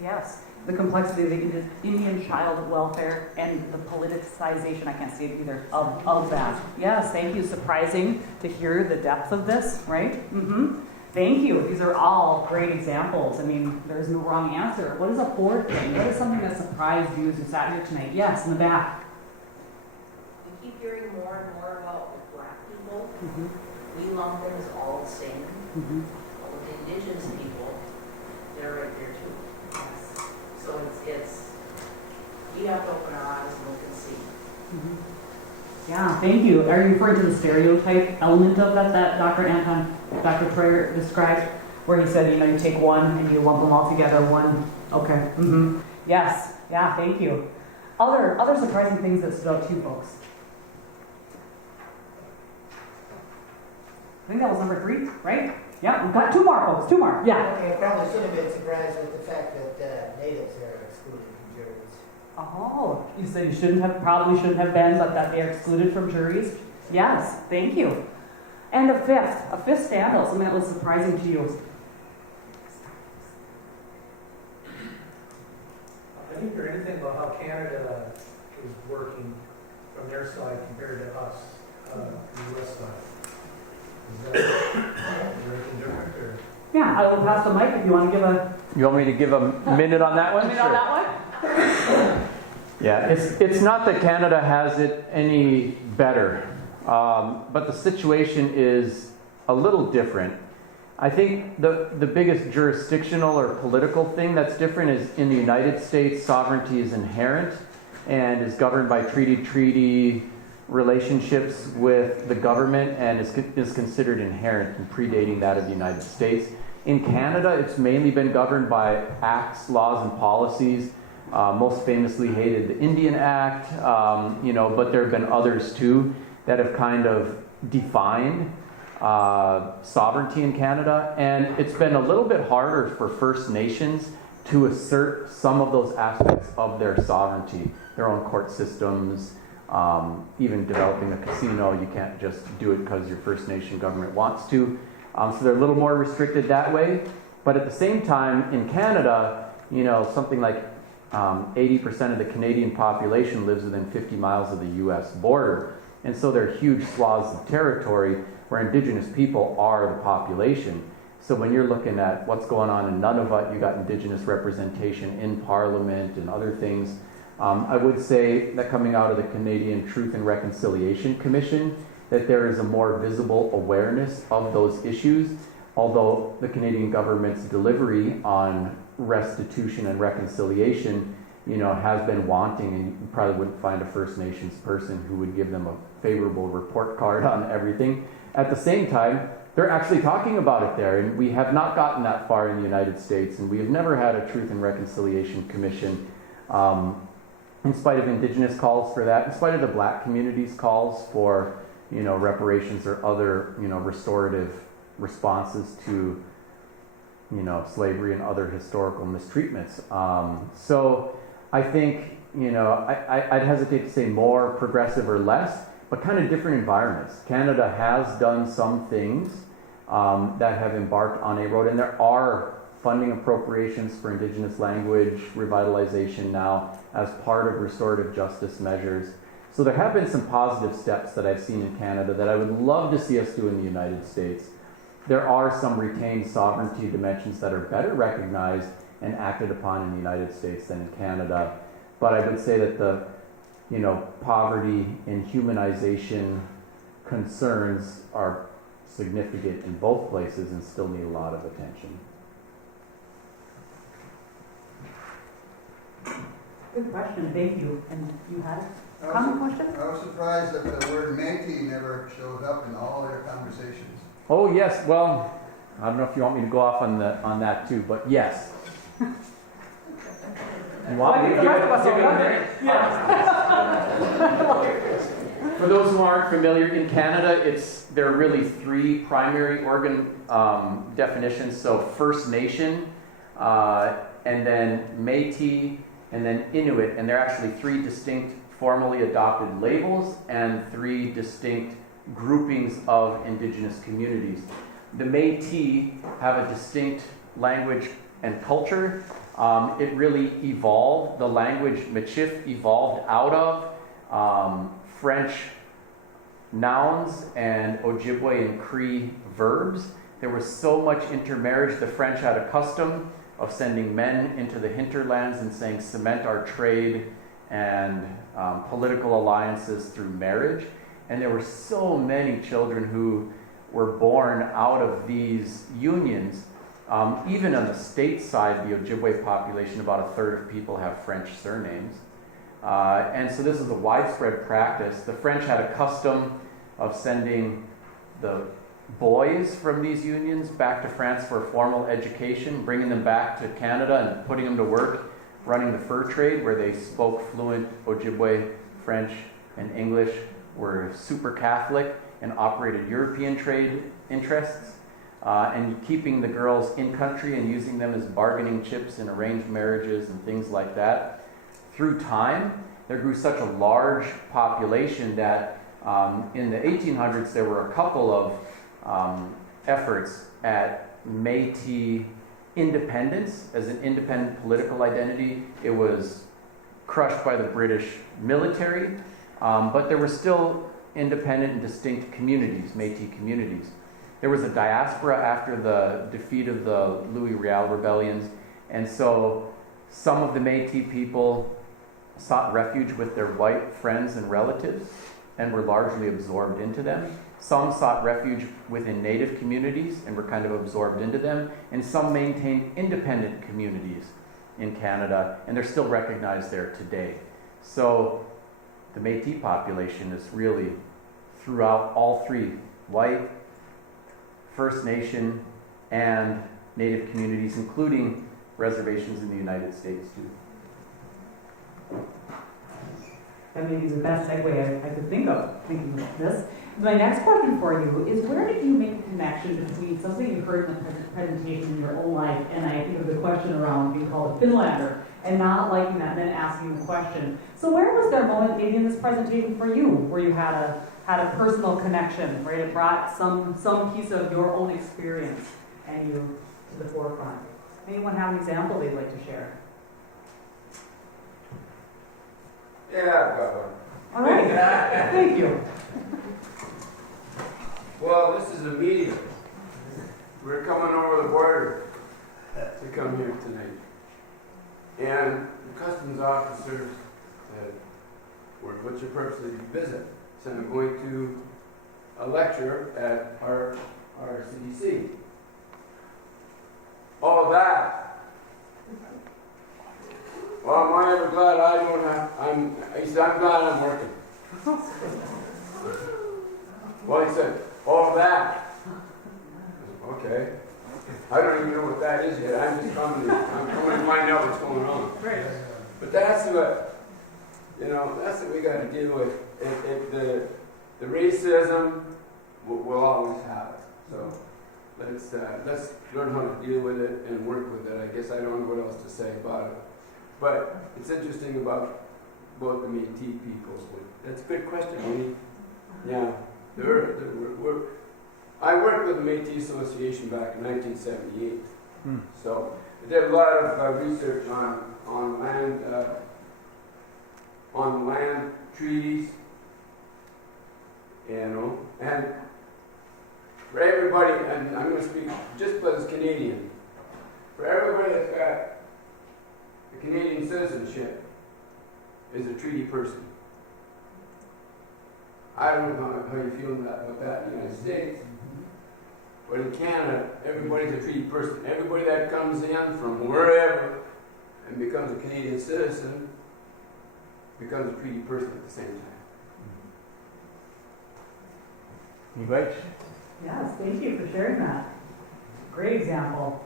Yes, the complexity of the Indian child welfare and the politicization, I can't see it either, of that. Yes, thank you. Surprising to hear the depth of this, right? Thank you. These are all great examples. I mean, there's no wrong answer. What is a 4th thing? What is something that surprised you as you sat here tonight? Yes, in the back. We keep hearing more and more about the Black people. We lump them as all the same. But with the Indigenous people, they're right there too. So it's we have to open our eyes and look and see. Yeah, thank you. Are you referring to the stereotype element of that Dr. Anton, Dr. Treuer described, where he said, you take one and you lump them all together, one, okay. Yes, yeah, thank you. Other surprising things that stood out to you folks? I think that was number 3, right? Yeah, we've got 2 more folks, 2 more. Yeah. Okay, I probably should have been surprised with the fact that natives are excluded from juries. Oh, you said you probably shouldn't have been, but that they're excluded from juries? Yes, thank you. And a fifth scandal, something that was surprising to you. I didn't hear anything about how Canada is working from their side compared to us, the US side. Is there anything different or? Yeah, I will pass the mic if you want to give a You want me to give a minute on that one? minute on that one? Yeah, it's not that Canada has it any better, but the situation is a little different. I think the biggest jurisdictional or political thing that's different is in the United States, sovereignty is inherent and is governed by treaty relationships with the government and is considered inherent and predating that of the United States. In Canada, it's mainly been governed by acts, laws, and policies. Most famously hated the Indian Act, but there have been others too that have kind of defined sovereignty in Canada. And it's been a little bit harder for First Nations to assert some of those aspects of their sovereignty, their own court systems, even developing a casino. You can't just do it because your First Nation government wants to. So they're a little more restricted that way. But at the same time, in Canada, something like 80% of the Canadian population lives within 50 miles of the U.S. border. And so there are huge swaths of territory where Indigenous people are the population. So when you're looking at what's going on in Nunavut, you got Indigenous representation in Parliament and other things. I would say that coming out of the Canadian Truth and Reconciliation Commission, that there is a more visible awareness of those issues, although the Canadian government's delivery on restitution and reconciliation, has been wanting, and you probably wouldn't find a First Nations person who would give them a favorable report card on everything. At the same time, they're actually talking about it there, and we have not gotten that far in the United States, and we have never had a Truth and Reconciliation Commission, in spite of Indigenous calls for that, in spite of the Black community's calls for, reparations or other, restorative responses to, slavery and other historical mistreatments. So I think, I'd hesitate to say more progressive or less, but kind of different environments. Canada has done some things that have embarked on a road, and there are funding appropriations for Indigenous language revitalization now as part of restorative justice measures. So there have been some positive steps that I've seen in Canada that I would love to see us do in the United States. There are some retained sovereignty dimensions that are better recognized and acted upon in the United States than in Canada. But I would say that the, poverty and humanization concerns are significant in both places and still need a lot of attention. Good question, thank you. And you had a comment question? I was surprised that the word Métis never showed up in all their conversations. Oh yes, well, I don't know if you want me to go off on that too, but yes. You want me to give it? For those who aren't familiar, in Canada, there are really 3 primary organ definitions. So First Nation, and then Métis, and then Inuit, and they're actually 3 distinct formally adopted labels and 3 distinct groupings of Indigenous communities. The Métis have a distinct language and culture. It really evolved, the language Michif evolved out of French nouns and Ojibwe and Cree verbs. There was so much intermarriage. The French had a custom of sending men into the hinterlands and saying cement our trade and political alliances through marriage. And there were so many children who were born out of these unions. Even on the state side, the Ojibwe population, about a third of people have French surnames. And so this is a widespread practice. The French had a custom of sending the boys from these unions back to France for a formal education, bringing them back to Canada and putting them to work running the fur trade, where they spoke fluent Ojibwe, French, and English, were super Catholic, and operated European trade interests, and keeping the girls in country and using them as bargaining chips in arranged marriages and things like that. Through time, there grew such a large population that in the 1800s there were a couple of efforts at Métis independence as an independent political identity. It was crushed by the British military, but there were still independent and distinct communities, Métis communities. There was a diaspora after the defeat of the Louis Riel rebellions, and so some of the Métis people sought refuge with their white friends and relatives and were largely absorbed into them. Some sought refuge within native communities and were kind of absorbed into them, and some maintained independent communities in Canada, and they're still recognized there today. So the Métis population is really throughout all three, white, First Nation, and native communities, including reservations in the United States too. That may be the best segue I could think of, thinking of this. My next question for you is, where did you make a connection between something you heard in the presentation in your own life, and I think of the question around being called a Finlander, and not liking that, and then asking the question. So where was there a moment maybe in this presentation for you, where you had a personal connection, where it brought some piece of your own experience and you to the forefront? Anyone have an example they'd like to share? Yeah, I've got one. All right, thank you. Well, this is immediate. We're coming over the border to come here tonight. And the customs officer said, what's your purpose of your visit? I said, I'm going to a lecture at our CDC. All of that. Well, am I ever glad I don't have, he said, I'm glad I'm working. Well, he said, all of that. Okay. I don't even know what that is yet. I'm coming to find out what's going on. Right. But that's what we got to deal with. The racism we'll always have it. So let's learn how to deal with it and work with it. I guess I don't know what else to say about it. But it's interesting about the Métis people. That's a good question. Yeah, I worked with the Métis Association back in 1978. So we did a lot of research on land treaties, and for everybody, and I'm going to speak just as Canadian, for everybody that's got the Canadian citizenship is a treaty person. I don't know how you feel about that in the United States, but in Canada, everybody's a treaty person. Everybody that comes in from wherever and becomes a Canadian citizen becomes a treaty person at the same time. Right. Yes, thank you for sharing that. Great example.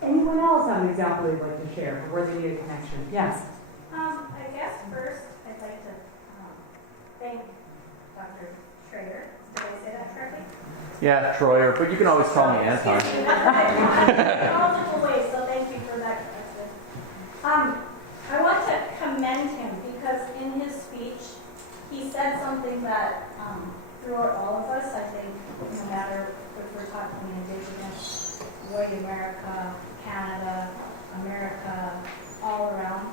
Anyone else have an example they'd like to share for where they need a connection? Yes. I guess first I'd like to thank Dr. Treuer. Did I say that correctly? Yeah, Treuer, but you can always call me Anton. Excuse me, that's multiple ways, so thank you for that correction. I want to commend him because in his speech he said something that throughout all of us, I think, no matter if we're talking Indigenous, white America, Canada, America, all around,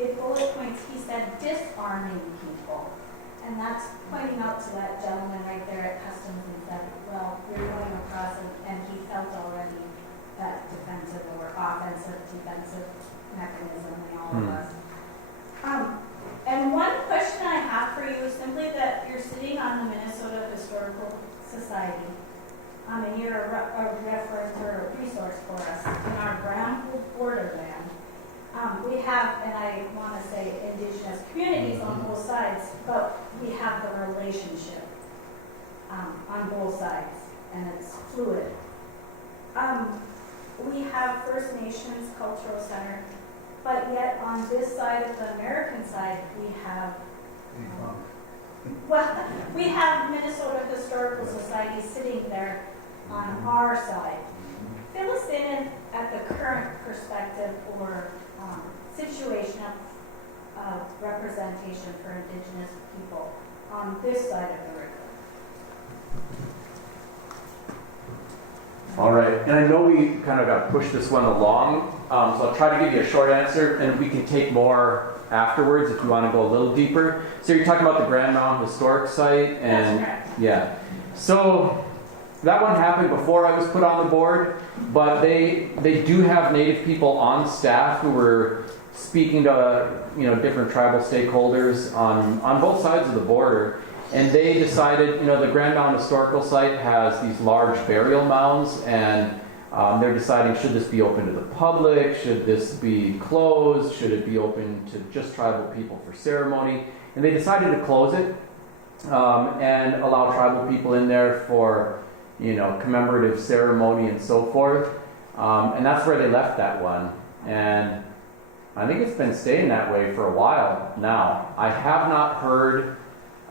in bullet points he said disarming people. And that's pointing out to that gentleman right there at Customs and said, well, we're going across and he felt already that defensive or offensive, defensive mechanism in all of us. And one question I have for you is simply that you're sitting on the Minnesota Historical Society, and you're a reference or a resource for us in our brown borderland. We have, and I want to say Indigenous communities on both sides, but we have the relationship on both sides, and it's fluid. We have First Nations Cultural Center but yet on this side of the American side, we have, well, we have Minnesota Historical Society sitting there on our side. Fill us in at the current perspective or situation of representation for Indigenous people on this side of the river. All right, and I know we kind of got to push this one along, so I'll try to give you a short answer, and we can take more afterwards if you want to go a little deeper. So you're talking about the Grand Mountain Historic Site, and That's correct. yeah. So that one happened before I was put on the board, but they do have Native people on staff who were speaking to different tribal stakeholders on both sides of the border. And they decided, the Grand Mountain Historical Site has these large burial mounds, and they're deciding, should this be open to the public? Should this be closed? Should it be open to just tribal people for ceremony? And they decided to close it and allow tribal people in there for, commemorative ceremony and so forth. And that's where they left that one. And I think it's been staying that way for a while now. I have not heard...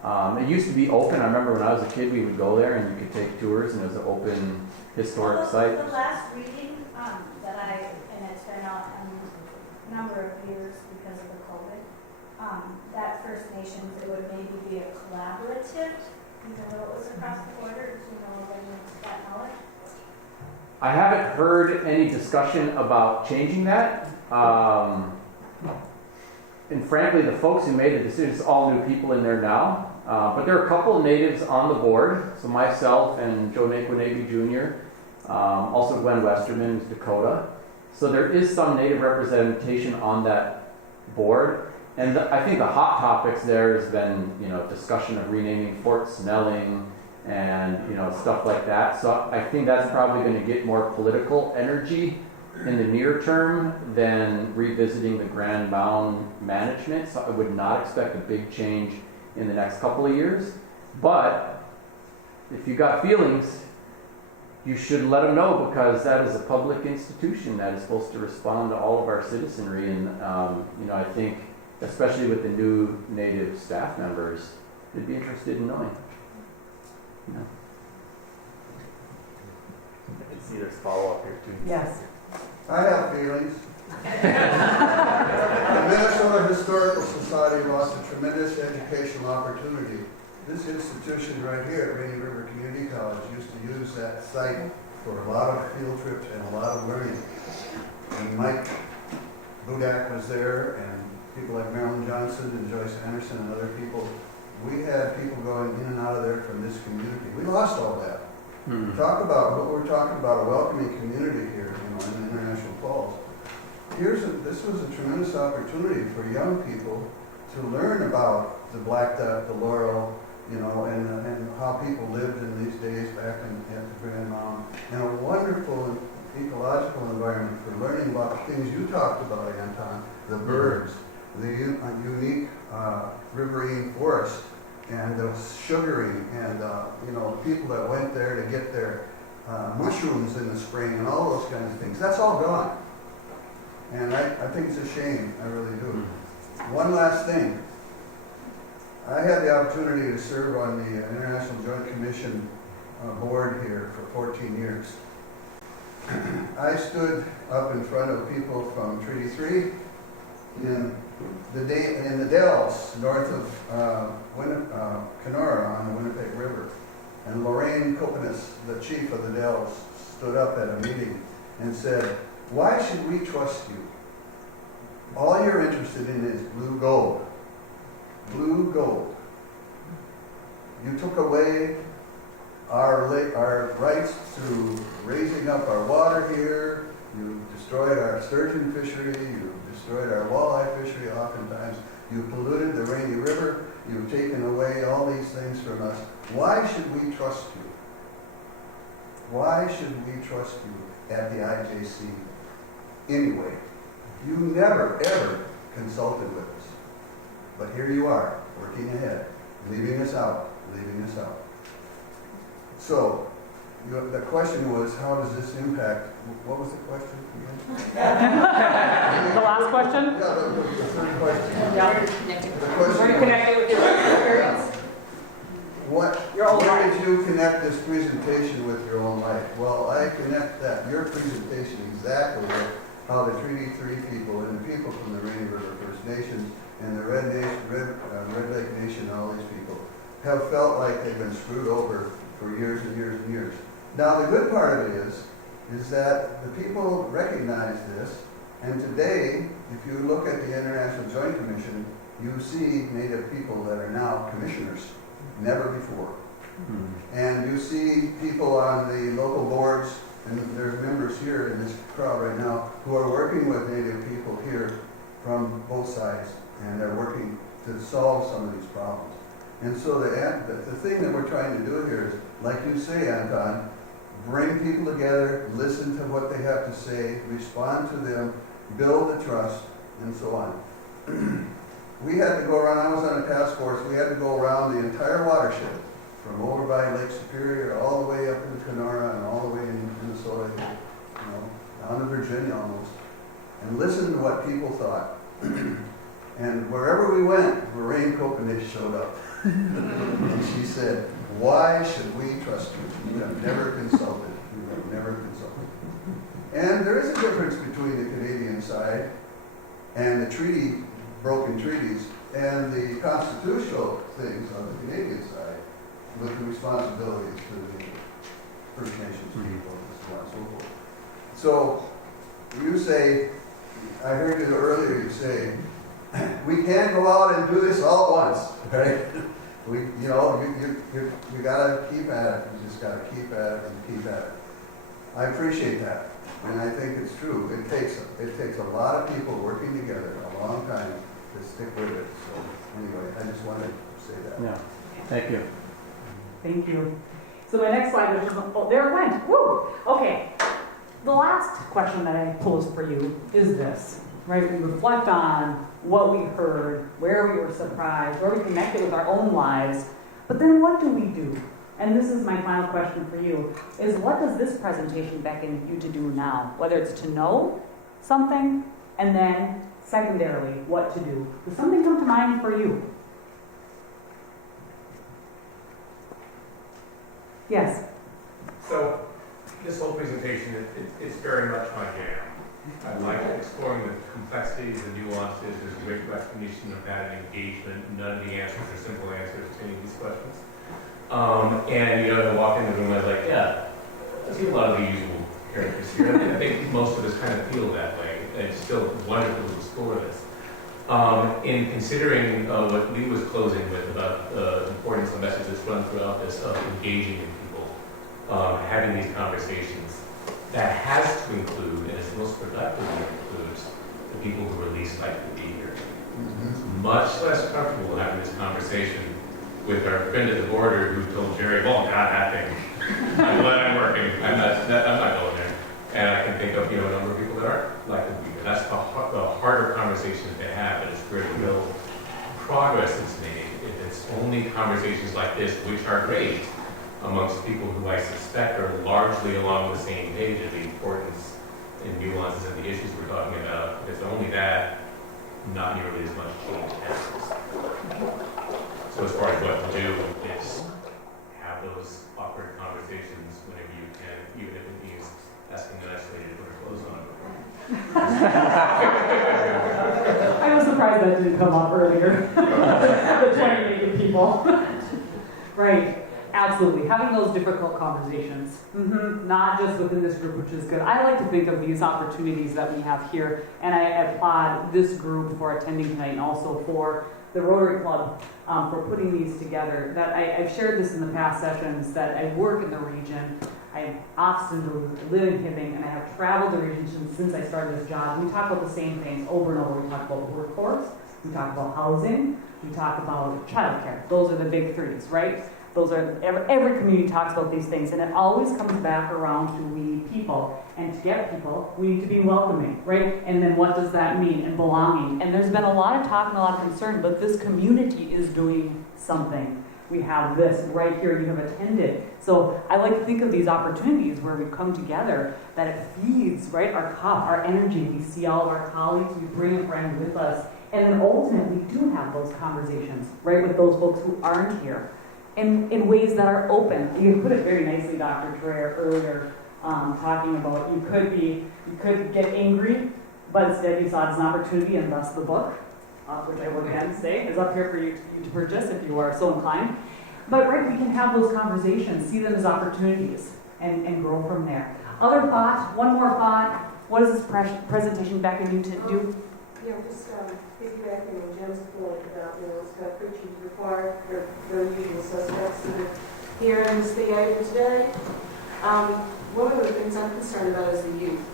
it used to be open. I remember when I was a kid, we would go there and you could take tours, and it was an open historic site. The last reading and it's been out a number of years because of the COVID, that First Nations, it would maybe be a collaborative, even though it was across the border. Do you know of any of that knowledge? I haven't heard any discussion about changing that. And frankly, the folks who made the decision, it's all new people in there now. But there are a couple of natives on the board. So myself and Joe Naquanabe Jr., also Gwen Westerman, who's Dakota. So there is some native representation on that board. And I think the hot topics there has been, discussion of renaming Fort Snelling and, stuff like that. So I think that's probably going to get more political energy in the near term than revisiting the Grand Mound management. So I would not expect a big change in the next couple of years. But if you got feelings, you should let them know, because that is a public institution that is supposed to respond to all of our citizenry. And, I think, especially with the new Native staff members, they'd be interested in knowing. I can see there's follow-up here too. Yes. I have feelings. The Minnesota Historical Society lost a tremendous educational opportunity. This institution right here at Rainy River Community College used to use that site for a lot of field trips and a lot of learning. And Mike Budak was there, and people like Marilyn Johnson and Joyce Anderson and other people. We had people going in and out of there from this community. We lost all that. Talk about what we're talking about, a welcoming community here, in the International Falls. This was a tremendous opportunity for young people to learn about the black duck, the laurel, and how people lived in these days back at the Grand Mound, and a wonderful ecological environment for learning about the things you talked about, Anton, the birds, the unique riverine forest, and the sugaring, and the people that went there to get their mushrooms in the spring and all those kinds of things. That's all gone. And I think it's a shame. I really do. One last thing. I had the opportunity to serve on the International Joint Commission board here for 14 years. I stood up in front of people from Treaty 3 in the Dells, north of Kenora on the Winnipeg River. And Lorraine Kopanis, the chief of the Dells, stood up at a meeting and said, "Why should we trust you? All you're interested in is blue gold. Blue gold. You took away our rights to raising up our water here. You destroyed our sturgeon fishery. You destroyed our walleye fishery oftentimes. You polluted the Rainy River. You've taken away all these things from us. Why should we trust you? Why should we trust you at the IJC anyway? You never, ever consulted with us. But here you are, working ahead, leaving us out. So, the question was, how does this impact, what was the question again? The last question? Well, I connect that, your presentation exactly with how the Treaty 3 people and the people from the Rainy River First Nations and the Red Lake Nation, all these people, have felt like they've been screwed over for years and years and years. Now, the good part of it is that the people recognize this, and today, if you look at the International Joint Commission, you see Native people that are now commissioners, never before. And you see people on the local boards, and there are members here in this crowd right now who are working with Native people here from both sides, and they're working to solve some of these problems. And so the thing that we're trying to do here is, like you say, Anton, bring people together, listen to what they have to say, respond to them, build the trust, and so on. We had to go around, I was on a task force, we had to go around the entire watershed, from over by Lake Superior, all the way up into Kenora, and all the way into Minnesota, down to Virginia almost, and listen to what people thought. And wherever we went, Lorraine Copenhagen showed up. And she said, "Why should we trust you? You have never consulted. You have never consulted." And there is a difference between the Canadian side and the broken treaties, and the constitutional things on the Canadian side, with the responsibilities to the First Nations people and so on and so forth. So you say, I heard you earlier, you say, we can't go out and do this all at once, right? You gotta keep at it. You just gotta keep at it and keep at it. I appreciate that, and I think it's true. It takes a lot of people working together a long time to stick with it. So anyway, I just wanted to say that. Yeah. Thank you. Thank you. So my next slide, there it went. Woo! Okay. The last question that I posed for you is this, right? We reflect on what we heard, where we were surprised, where we connected with our own lives, but then what do we do? And this is my final question for you, is what does this presentation beckon you to do now? Whether it's to know something, and then secondarily, what to do. Does something come to mind for you? Yes. So this whole presentation, it's very much my jam. I like exploring the complexities and nuances. There's a great recognition of that and engagement. None of the answers are simple answers to any of these questions. And I walk in the room, I was like, yeah, I see a lot of the usual characters here. I think most of us kind of feel that way. It's still wonderful to explore this. In considering what Lee was closing with about the importance of messages that's run throughout this of engaging in people, having these conversations, that has to include, and is most productively includes, the people who are least likely to be here. It's much less comfortable having this conversation with our friend at the border who told Jerry, "Oh God, that thing. I'm glad I'm working. I'm not going there." And I can think of a number of people that aren't likely to be here. That's the harder conversation that they have, and it's where the real progress is made. If it's only conversations like this, which are great amongst people who I suspect are largely along the same page of the importance and nuances of the issues we're talking about. If it's only that, not nearly as much change happens. So as far as what to do is have those awkward conversations whenever you can, even if it means asking the nice lady to put her clothes on. I was surprised that didn't come up earlier. The 20 Native people. Right. Absolutely. Having those difficult conversations. Not just within this group, which is good. I like to think of these opportunities that we have here, and I applaud this group for attending tonight and also for the Rotary Club for putting these together. That I've shared this in the past sessions, that I work in the region. I often live in Hibbing, and I have traveled the region since I started this job. We talk about the same things over and over. We talk about workforce, we talk about housing, we talk about childcare. Those are the big threes, right? Those are, every community talks about these things, and it always comes back around to we people. And to get people, we need to be welcoming, right? And then what does that mean? And belonging. And there's been a lot of talk and a lot of concern, but this community is doing something. We have this right here, you have attended. So I like to think of these opportunities where we come together, that it feeds, right, our cup, our energy. We see all of our colleagues, we bring a friend with us. And then ultimately, we do have those conversations, right, with those folks who aren't here. In ways that are open. You put it very nicely, Dr. Treuer, earlier, talking about you could get angry, but instead you saw it as an opportunity, and thus the book, which I would again say is up here for you to purchase if you are so inclined. But right, we can have those conversations, see them as opportunities, and grow from there. Other thoughts? One more thought. What does this presentation Becca need to do? Yeah, just piggybacking on Jim's point about, it's got preaching to the choir, or the usual suspects that are here in this theater today. One of the things I'm concerned about is the youth.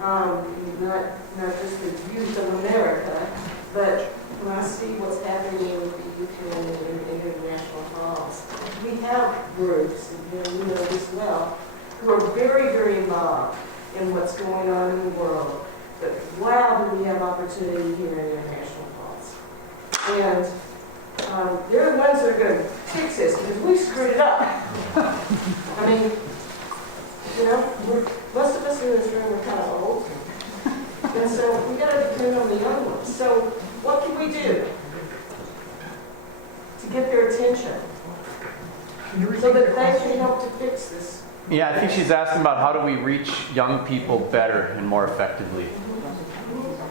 Not just the youth of America, but when I see what's happening with the youth here in international halls. We have groups, and you know this well, who are very, very involved in what's going on in the world. But wow, do we have opportunity here in international halls. And they're the ones that are going to fix this because we screwed it up. I mean, most of us in this room are kind of old. And so we got to depend on the young ones. So what can we do to get their attention so that they can help to fix this? Yeah, I think she's asking about how do we reach young people better and more effectively.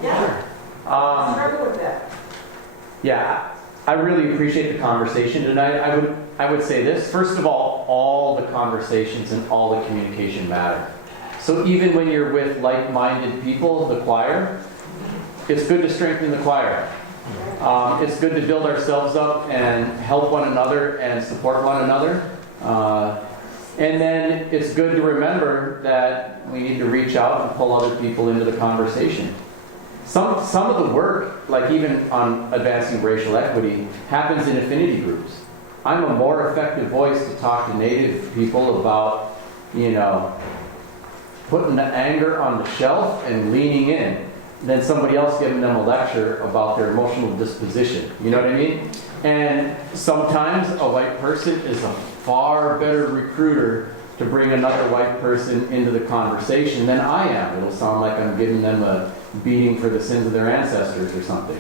Yeah. Start with that. Yeah, I really appreciate the conversation tonight. I would say this. First of all the conversations and all the communication matter. So even when you're with like-minded people, the choir, it's good to strengthen the choir. It's good to build ourselves up and help one another and support one another. And then it's good to remember that we need to reach out and pull other people into the conversation. Some of the work, like even on advancing racial equity, happens in affinity groups. I'm a more effective voice to talk to Native people about, putting the anger on the shelf and leaning in than somebody else giving them a lecture about their emotional disposition. You know what I mean? And sometimes a white person is a far better recruiter to bring another white person into the conversation than I am. It'll sound like I'm giving them a beating for the sins of their ancestors or something.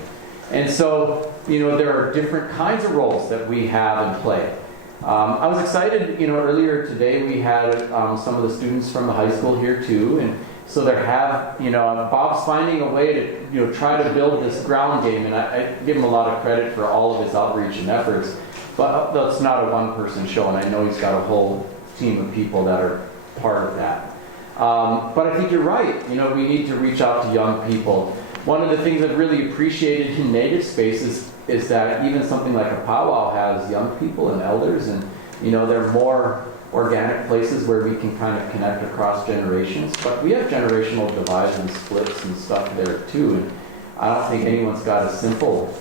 And so, there are different kinds of roles that we have in play. I was excited, earlier today we had some of the students from the high school here too, and so Bob's finding a way to, try to build this ground game, and I give him a lot of credit for all of his outreach and efforts, but that's not a one-person show, and I know he's got a whole team of people that are part of that. But I think you're right, we need to reach out to young people. One of the things I've really appreciated in Native spaces is that even something like a powwow has young people and elders, and they're more organic places where we can kind of connect across generations. But we have generational divides and splits and stuff there too, and I don't think anyone's got a simple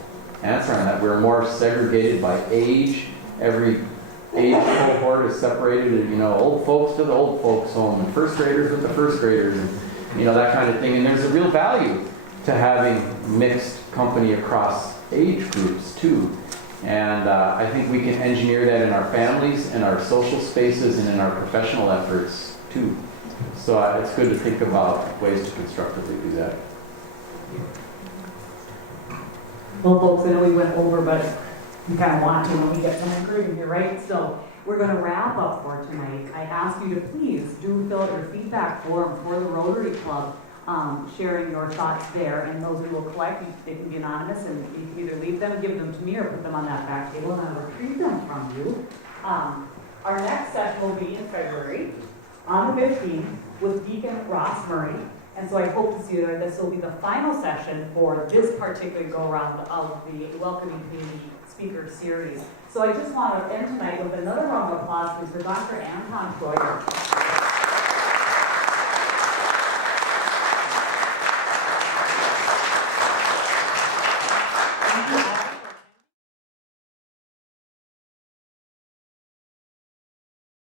answer on that. We're more segregated by age. Every age cohort is separated, and old folks to the old folks home, and first graders with the first graders, and that kind of thing. And there's a real value to having mixed company across age groups too. And I think we can engineer that in our families, in our social spaces, and in our professional efforts too. So it's good to think about ways to constructively do that. Well, folks, I know we went over, but we kind of want to when we get some encouragement here, right? So we're going to wrap up for tonight. I ask you to please do fill out your feedback form for the Rotary Club, sharing your thoughts there, and those we will collect. They can be anonymous, and you can either leave them, give them to me, or put them on that back table, and I'll retrieve them from you. Our next session will be in February, on the 15th, with Deacon Ross Murray. And so I hope to see you there. This will be the final session for this particular go-around of the Welcoming Community Speaker Series. So I just want to end tonight with another round of applause for Dr. Anton Treuer.